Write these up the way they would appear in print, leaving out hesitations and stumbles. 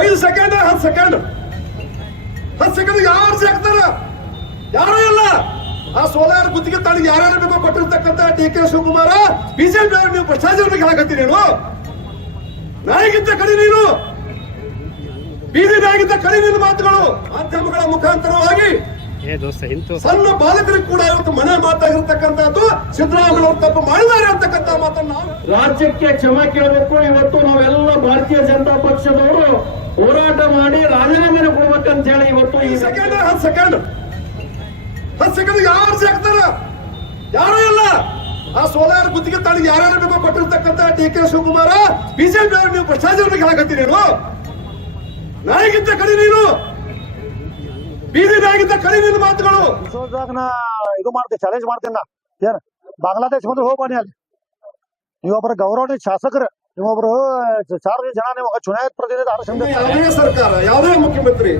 5 second 10 second ಯಾರು ಸಿಗ್ತಾರ? ಯಾರು ಇಲ್ಲ. ಆ ಸೋಲಾರ್ ಗುತ್ತಿಗೆ ತಾಳಿಗೆ ಯಾರ್ಯಾರು ಬೇಕೋ ಕೊಟ್ಟಿರ್ತಕ್ಕಂಥ DK ಶಿವಕುಮಾರ ಬಿಜೆಪಿ ಅವರು ನೀವು ಭ್ರಷ್ಟಾಚಾರ ಹೇಳಕತ್ತೀರಿ. ನೀನು ನಾಯಿಗಿಂತ ಕಡಿ, ನೀನು ಬೀದಿ ನಾಯಿಗಿಂತ ಕಡಿ. ನಿನ್ನ ಮಾತುಗಳು ಮಾಧ್ಯಮಗಳ ಮುಖಾಂತರವಾಗಿ ಸಣ್ಣ ಬಾಲಕರಿಗೆ ಕೂಡ ಇವತ್ತು ಮನೆ ಮಾತಾಗಿರ್ತಕ್ಕಂಥದ್ದು ಸಿದ್ದರಾಮಯ್ಯ ಅವರು ತಪ್ಪು ಮಾಡಿದ್ದಾರೆ ಅಂತಕ್ಕಂಥ ಮಾತನ್ನು ರಾಜ್ಯಕ್ಕೆ ಕ್ಷಮೆ ಕೇಳಬೇಕು. ಇವತ್ತು ನಾವೆಲ್ಲ ಭಾರತೀಯ ಜನತಾ ಪಕ್ಷದವರು ಹೋರಾಟ ಮಾಡಿ ರಾಜೀನಾಮೆ ಕೊಡ್ಬೇಕಂತ ಹೇಳಿ ಇವತ್ತು 10 ಸೆಕೆಂಡ್ ಯಾರು ಸಿಗ್ತಾರ? ಯಾರು ಇಲ್ಲ. ಆ ಸೋಲಾರ್ ಗುತ್ತಿಗೆ ತಾಳಿಗೆ ಯಾರ್ಯಾರು ಬೇಕೋ ಕೊಟ್ಟಿರ್ತಕ್ಕಂಥ DK ಶಿವಕುಮಾರ ಬಿಜೆಪಿ ಅವರು ನೀವು ಭ್ರಷ್ಟಾಚಾರ ಹೇಳಕತ್ತೀರಿ. ನೀನು ನಾಯಿಗಿಂತ ಕಡಿ, ನೀನು ಬೀದಿ ನಾಯಿಗಿಂತ ಕಡಿ. ನಿನ್ನ ಮಾತುಗಳು ಇದು ಮಾಡ್ತೀನಿ, ಚಾಲೆಂಜ್ ಮಾಡ್ತೀನಿ. ನಾ ಏನ್ ಬಾಂಗ್ಲಾದೇಶ ಬಂದ್ರೆ ಹೋಗ್ಬಾನಿ. ಅಲ್ಲಿ ನೀವೊಬ್ಬರ ಗೌರವನೀಯ ಶಾಸಕರು, ನೀವೊಬ್ರು 4 ಜನ, ನೀವು ಚುನಾಯಿತ ಪ್ರತಿನಿಧಿ. ಯಾವುದೇ ಸರ್ಕಾರ, ಯಾವುದೇ ಮುಖ್ಯಮಂತ್ರಿ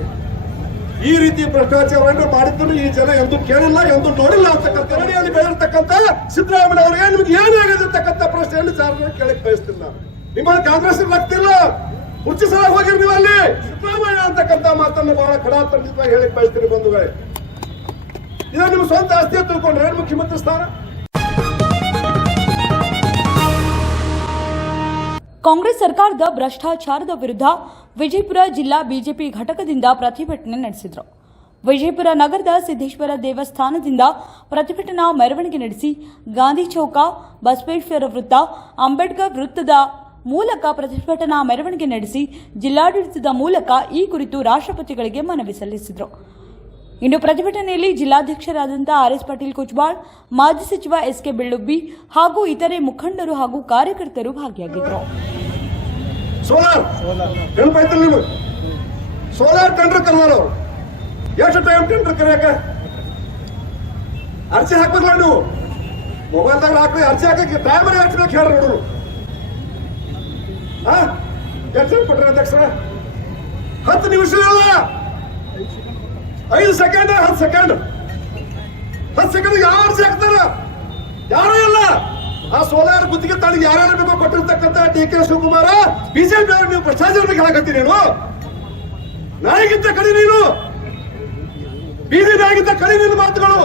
ಈ ರೀತಿ ಭ್ರಷ್ಟಾಚಾರವನ್ನು ಮಾಡಿದ್ದನ್ನು ಈ ಜನ ಎಂದು ಕೇಳಿಲ್ಲ, ಎಂದು ನೋಡಿಲ್ಲ ಅಂತಕ್ಕಂಥ ಕನ್ನಡಿಯಲ್ಲಿ ಬೆಳೆದಿರ್ತಕ್ಕಂಥ ಸಿದ್ದರಾಮಯ್ಯ ಅವರಿಗೆ ನಿಮ್ಗೆ ಏನಾಗಿರ್ತಕ್ಕಂಥ ಪ್ರಶ್ನೆಯನ್ನು ಸಾರ್ವಜನಿಕ ಕೇಳಕ್ ಬಯಸ್ತೀನಿ. ನಾನು ನಿಮ್ಮಲ್ಲಿ ಕಾಂಗ್ರೆಸ್ ಆಗ್ತಿಲ್ಲ, ಕುರ್ಚಿ ಸಲ ಹೋಗಿರಿ ನೀವು ಅಲ್ಲಿ. ಸಿದ್ದರಾಮಯ್ಯ ಅಂತಕ್ಕಂಥ ಮಾತನ್ನು ಬಹಳ ಖಡಾಖಂಡಿತವಾಗಿ ಹೇಳಕ್ ಬಯಸ್ತೀನಿ ಬಂಧುಗಳೇ. ಇದು ನಿಮ್ಮ ಸ್ವಂತ ಆಸ್ತಿ ತಿಳ್ಕೊಂಡ್ರೆ ಮುಖ್ಯಮಂತ್ರಿ ಸ್ಥಾನ. ಕಾಂಗ್ರೆಸ್ ಸರ್ಕಾರದ ಭ್ರಷ್ಟಾಚಾರದ ವಿರುದ್ಧ ವಿಜಯಪುರ ಜಿಲ್ಲಾ ಬಿಜೆಪಿ ಘಟಕದಿಂದ ಪ್ರತಿಭಟನೆ ನಡೆಸಿದರು. ವಿಜಯಪುರ ನಗರದ ಸಿದ್ದೇಶ್ವರ ದೇವಸ್ಥಾನದಿಂದ ಪ್ರತಿಭಟನಾ ಮೆರವಣಿಗೆ ನಡೆಸಿ ಗಾಂಧಿ ಚೌಕ, ಬಸವೇಶ್ವರ ವೃತ್ತ, ಅಂಬೇಡ್ಕರ್ ವೃತ್ತದ ಮೂಲಕ ಪ್ರತಿಭಟನಾ ಮೆರವಣಿಗೆ ನಡೆಸಿ ಜಿಲ್ಲಾಡಳಿತದ ಮೂಲಕ ಈ ಕುರಿತು ರಾಷ್ಟ್ರಪತಿಗಳಿಗೆ ಮನವಿ ಸಲ್ಲಿಸಿದರು. ಇನ್ನು ಪ್ರತಿಭಟನೆಯಲ್ಲಿ ಜಿಲ್ಲಾಧ್ಯಕ್ಷರಾದಂಥ RS ಪಾಟೀಲ್ ಕುಚ್ಬಾಳ್, ಮಾಜಿ ಸಚಿವ SK ಬೆಳ್ಳುಬ್ಬಿ ಹಾಗೂ ಇತರೆ ಮುಖಂಡರು ಹಾಗೂ ಕಾರ್ಯಕರ್ತರು ಭಾಗಿಯಾಗಿದ್ದರು. ಸೋಲಾರ್ ಟೆಂಡರ್ ಕರ್ನಾರ ಅವರು ಎಷ್ಟು ಟೈಮ್ ಟೆಂಡರ್ ಕರೆಯಕ ಅರ್ಜಿ ಹಾಕ್ಬೇಕಲ್ಲ. ನೀವು ಮೊಬೈಲ್ದಾಗ ಹಾಕ್ರಿ, ಅರ್ಜಿ ಹಾಕಕ್ಕೆ ಟೈಮ್ ಹಾಕ್ಬೇಕು ಹೇಳ್ರಿ. ನೋಡ್ರು ಎಷ್ಟು ಕೊಟ್ರಿ ಅಧ್ಯಕ್ಷರ? 10 ನಿಮಿಷ ಇಲ್ಲ, 5 ಸೆಕೆಂಡ್ 10 ಸೆಕೆಂಡ್ ಯಾರು ಸಿಗ್ತಾರ? ಯಾರು ಇಲ್ಲ. ಆ ಸೋಲಾರ್ ಗುತ್ತಿಗೆ ತಾಳಿಗೆ ಯಾರ್ಯಾರು ಬೇಕೋ ಕೊಟ್ಟಿರ್ತಕ್ಕಂಥ DK ಶಿವಕುಮಾರ ಬಿಜೆಪಿ ಅವರು ನೀವು ಭ್ರಷ್ಟಾಚಾರ ಹೇಳಕತ್ತೀರಿ. ನೀನು ನಾಯಿಗಿಂತ ಕಡಿ, ನೀನು ಬೀದಿ ನಾಯಿಗಿಂತ ಕಡಿ. ನಿನ್ನ ಮಾತುಗಳು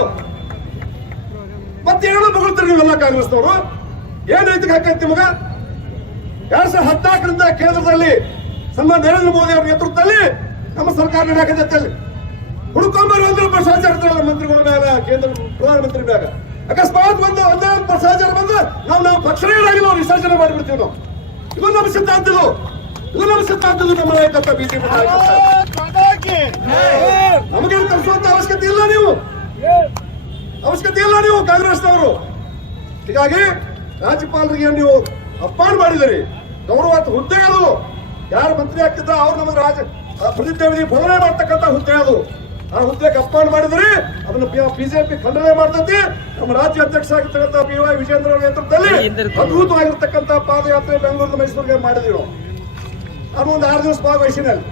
ಮತ್ತೇನೋ ಬಗಳ್ತೀರಿ ನೀವೆಲ್ಲ ಕಾಂಗ್ರೆಸ್ನವರು. ಏನ್ ರೈತಿಗೆ ಹಾಕೈತಿ ಮಗ? 2014ರಿಂದ ಕೇಂದ್ರದಲ್ಲಿ ಸನ್ಮಾನ್ಯ ನರೇಂದ್ರ ಮೋದಿ ಅವರ ನೇತೃತ್ವದಲ್ಲಿ ನಮ್ಮ ಸರ್ಕಾರ ನಡೆಯಕತ್ತೈತೆ. ಹುಡುಕೊಂಬರು ಅಂದ್ರೆ ಭ್ರಷ್ಟಾಚಾರ ಮಂತ್ರಿಗಳ ಮೇಲೆ, ಕೇಂದ್ರ ಪ್ರಧಾನಮಂತ್ರಿ ಮ್ಯಾಗ ಅಕಸ್ಮಾತ್ ಬಂದು ಒಂದೇ ಭ್ರಷ್ಟಾಚಾರ ಬಂದ್ರೆ ನಾವು ಪಕ್ಷಗಳಾಗಿ ನಾವು ವಿಸರ್ಜನೆ ಮಾಡಿಬಿಡ್ತೀವಿ. ನಾವು ಇದು ನಮ್ಮ ಸಿದ್ಧಾಂತ, ಇದು ನಮ್ಮ ಸಿದ್ಧಾಂತದ್ದು. ನಮ್ಮ ನಾಯಕತ್ವ ಬಿಜೆಪಿ ನಮಗೇನು ಕಲಿಸುವಂತ ಅವಶ್ಯಕತೆ ಇಲ್ಲ. ನೀವು ಕಾಂಗ್ರೆಸ್ನವರು. ಹೀಗಾಗಿ ರಾಜ್ಯಪಾಲರಿಗೆ ನೀವು ಅಪಮಾನ ಮಾಡಿದಿರಿ. ಗೌರವ ಹುದ್ದೆ ಅದು. ಯಾರು ಮಂತ್ರಿ ಆಗ್ತಿದ್ರ ಅವ್ರು ನಮಗೆ ಪ್ರತಿಜ್ಞೆ ಬೋಧನೆ ಮಾಡ್ತಕ್ಕಂಥ ಹುದ್ದೆ ಅದು. ಆ ಹುದ್ದೆಗೆ ಅಪಮಾನ ಮಾಡಿದ್ರಿ, ಅದನ್ನು ಬಿಜೆಪಿ ಖಂಡನೆ ಮಾಡ್ತೈತಿ. ನಮ್ಮ ರಾಜ್ಯ ಅಧ್ಯಕ್ಷ ಆಗಿರ್ತಕ್ಕಂಥ BY ವಿಜೇಂದ್ರ ಅವರ ನೇತೃತ್ವದಲ್ಲಿ ಅದ್ಭುತವಾಗಿರ್ತಕ್ಕಂಥ ಪಾದಯಾತ್ರೆ ಬೆಂಗಳೂರಿನ ಮೈಸೂರಿಗೆ ಮಾಡಿದೀವಿ. ನಾನು ಒಂದು 6 ದಿವಸ ಭಾಗವಹಿಸಿನಲ್ಲಿ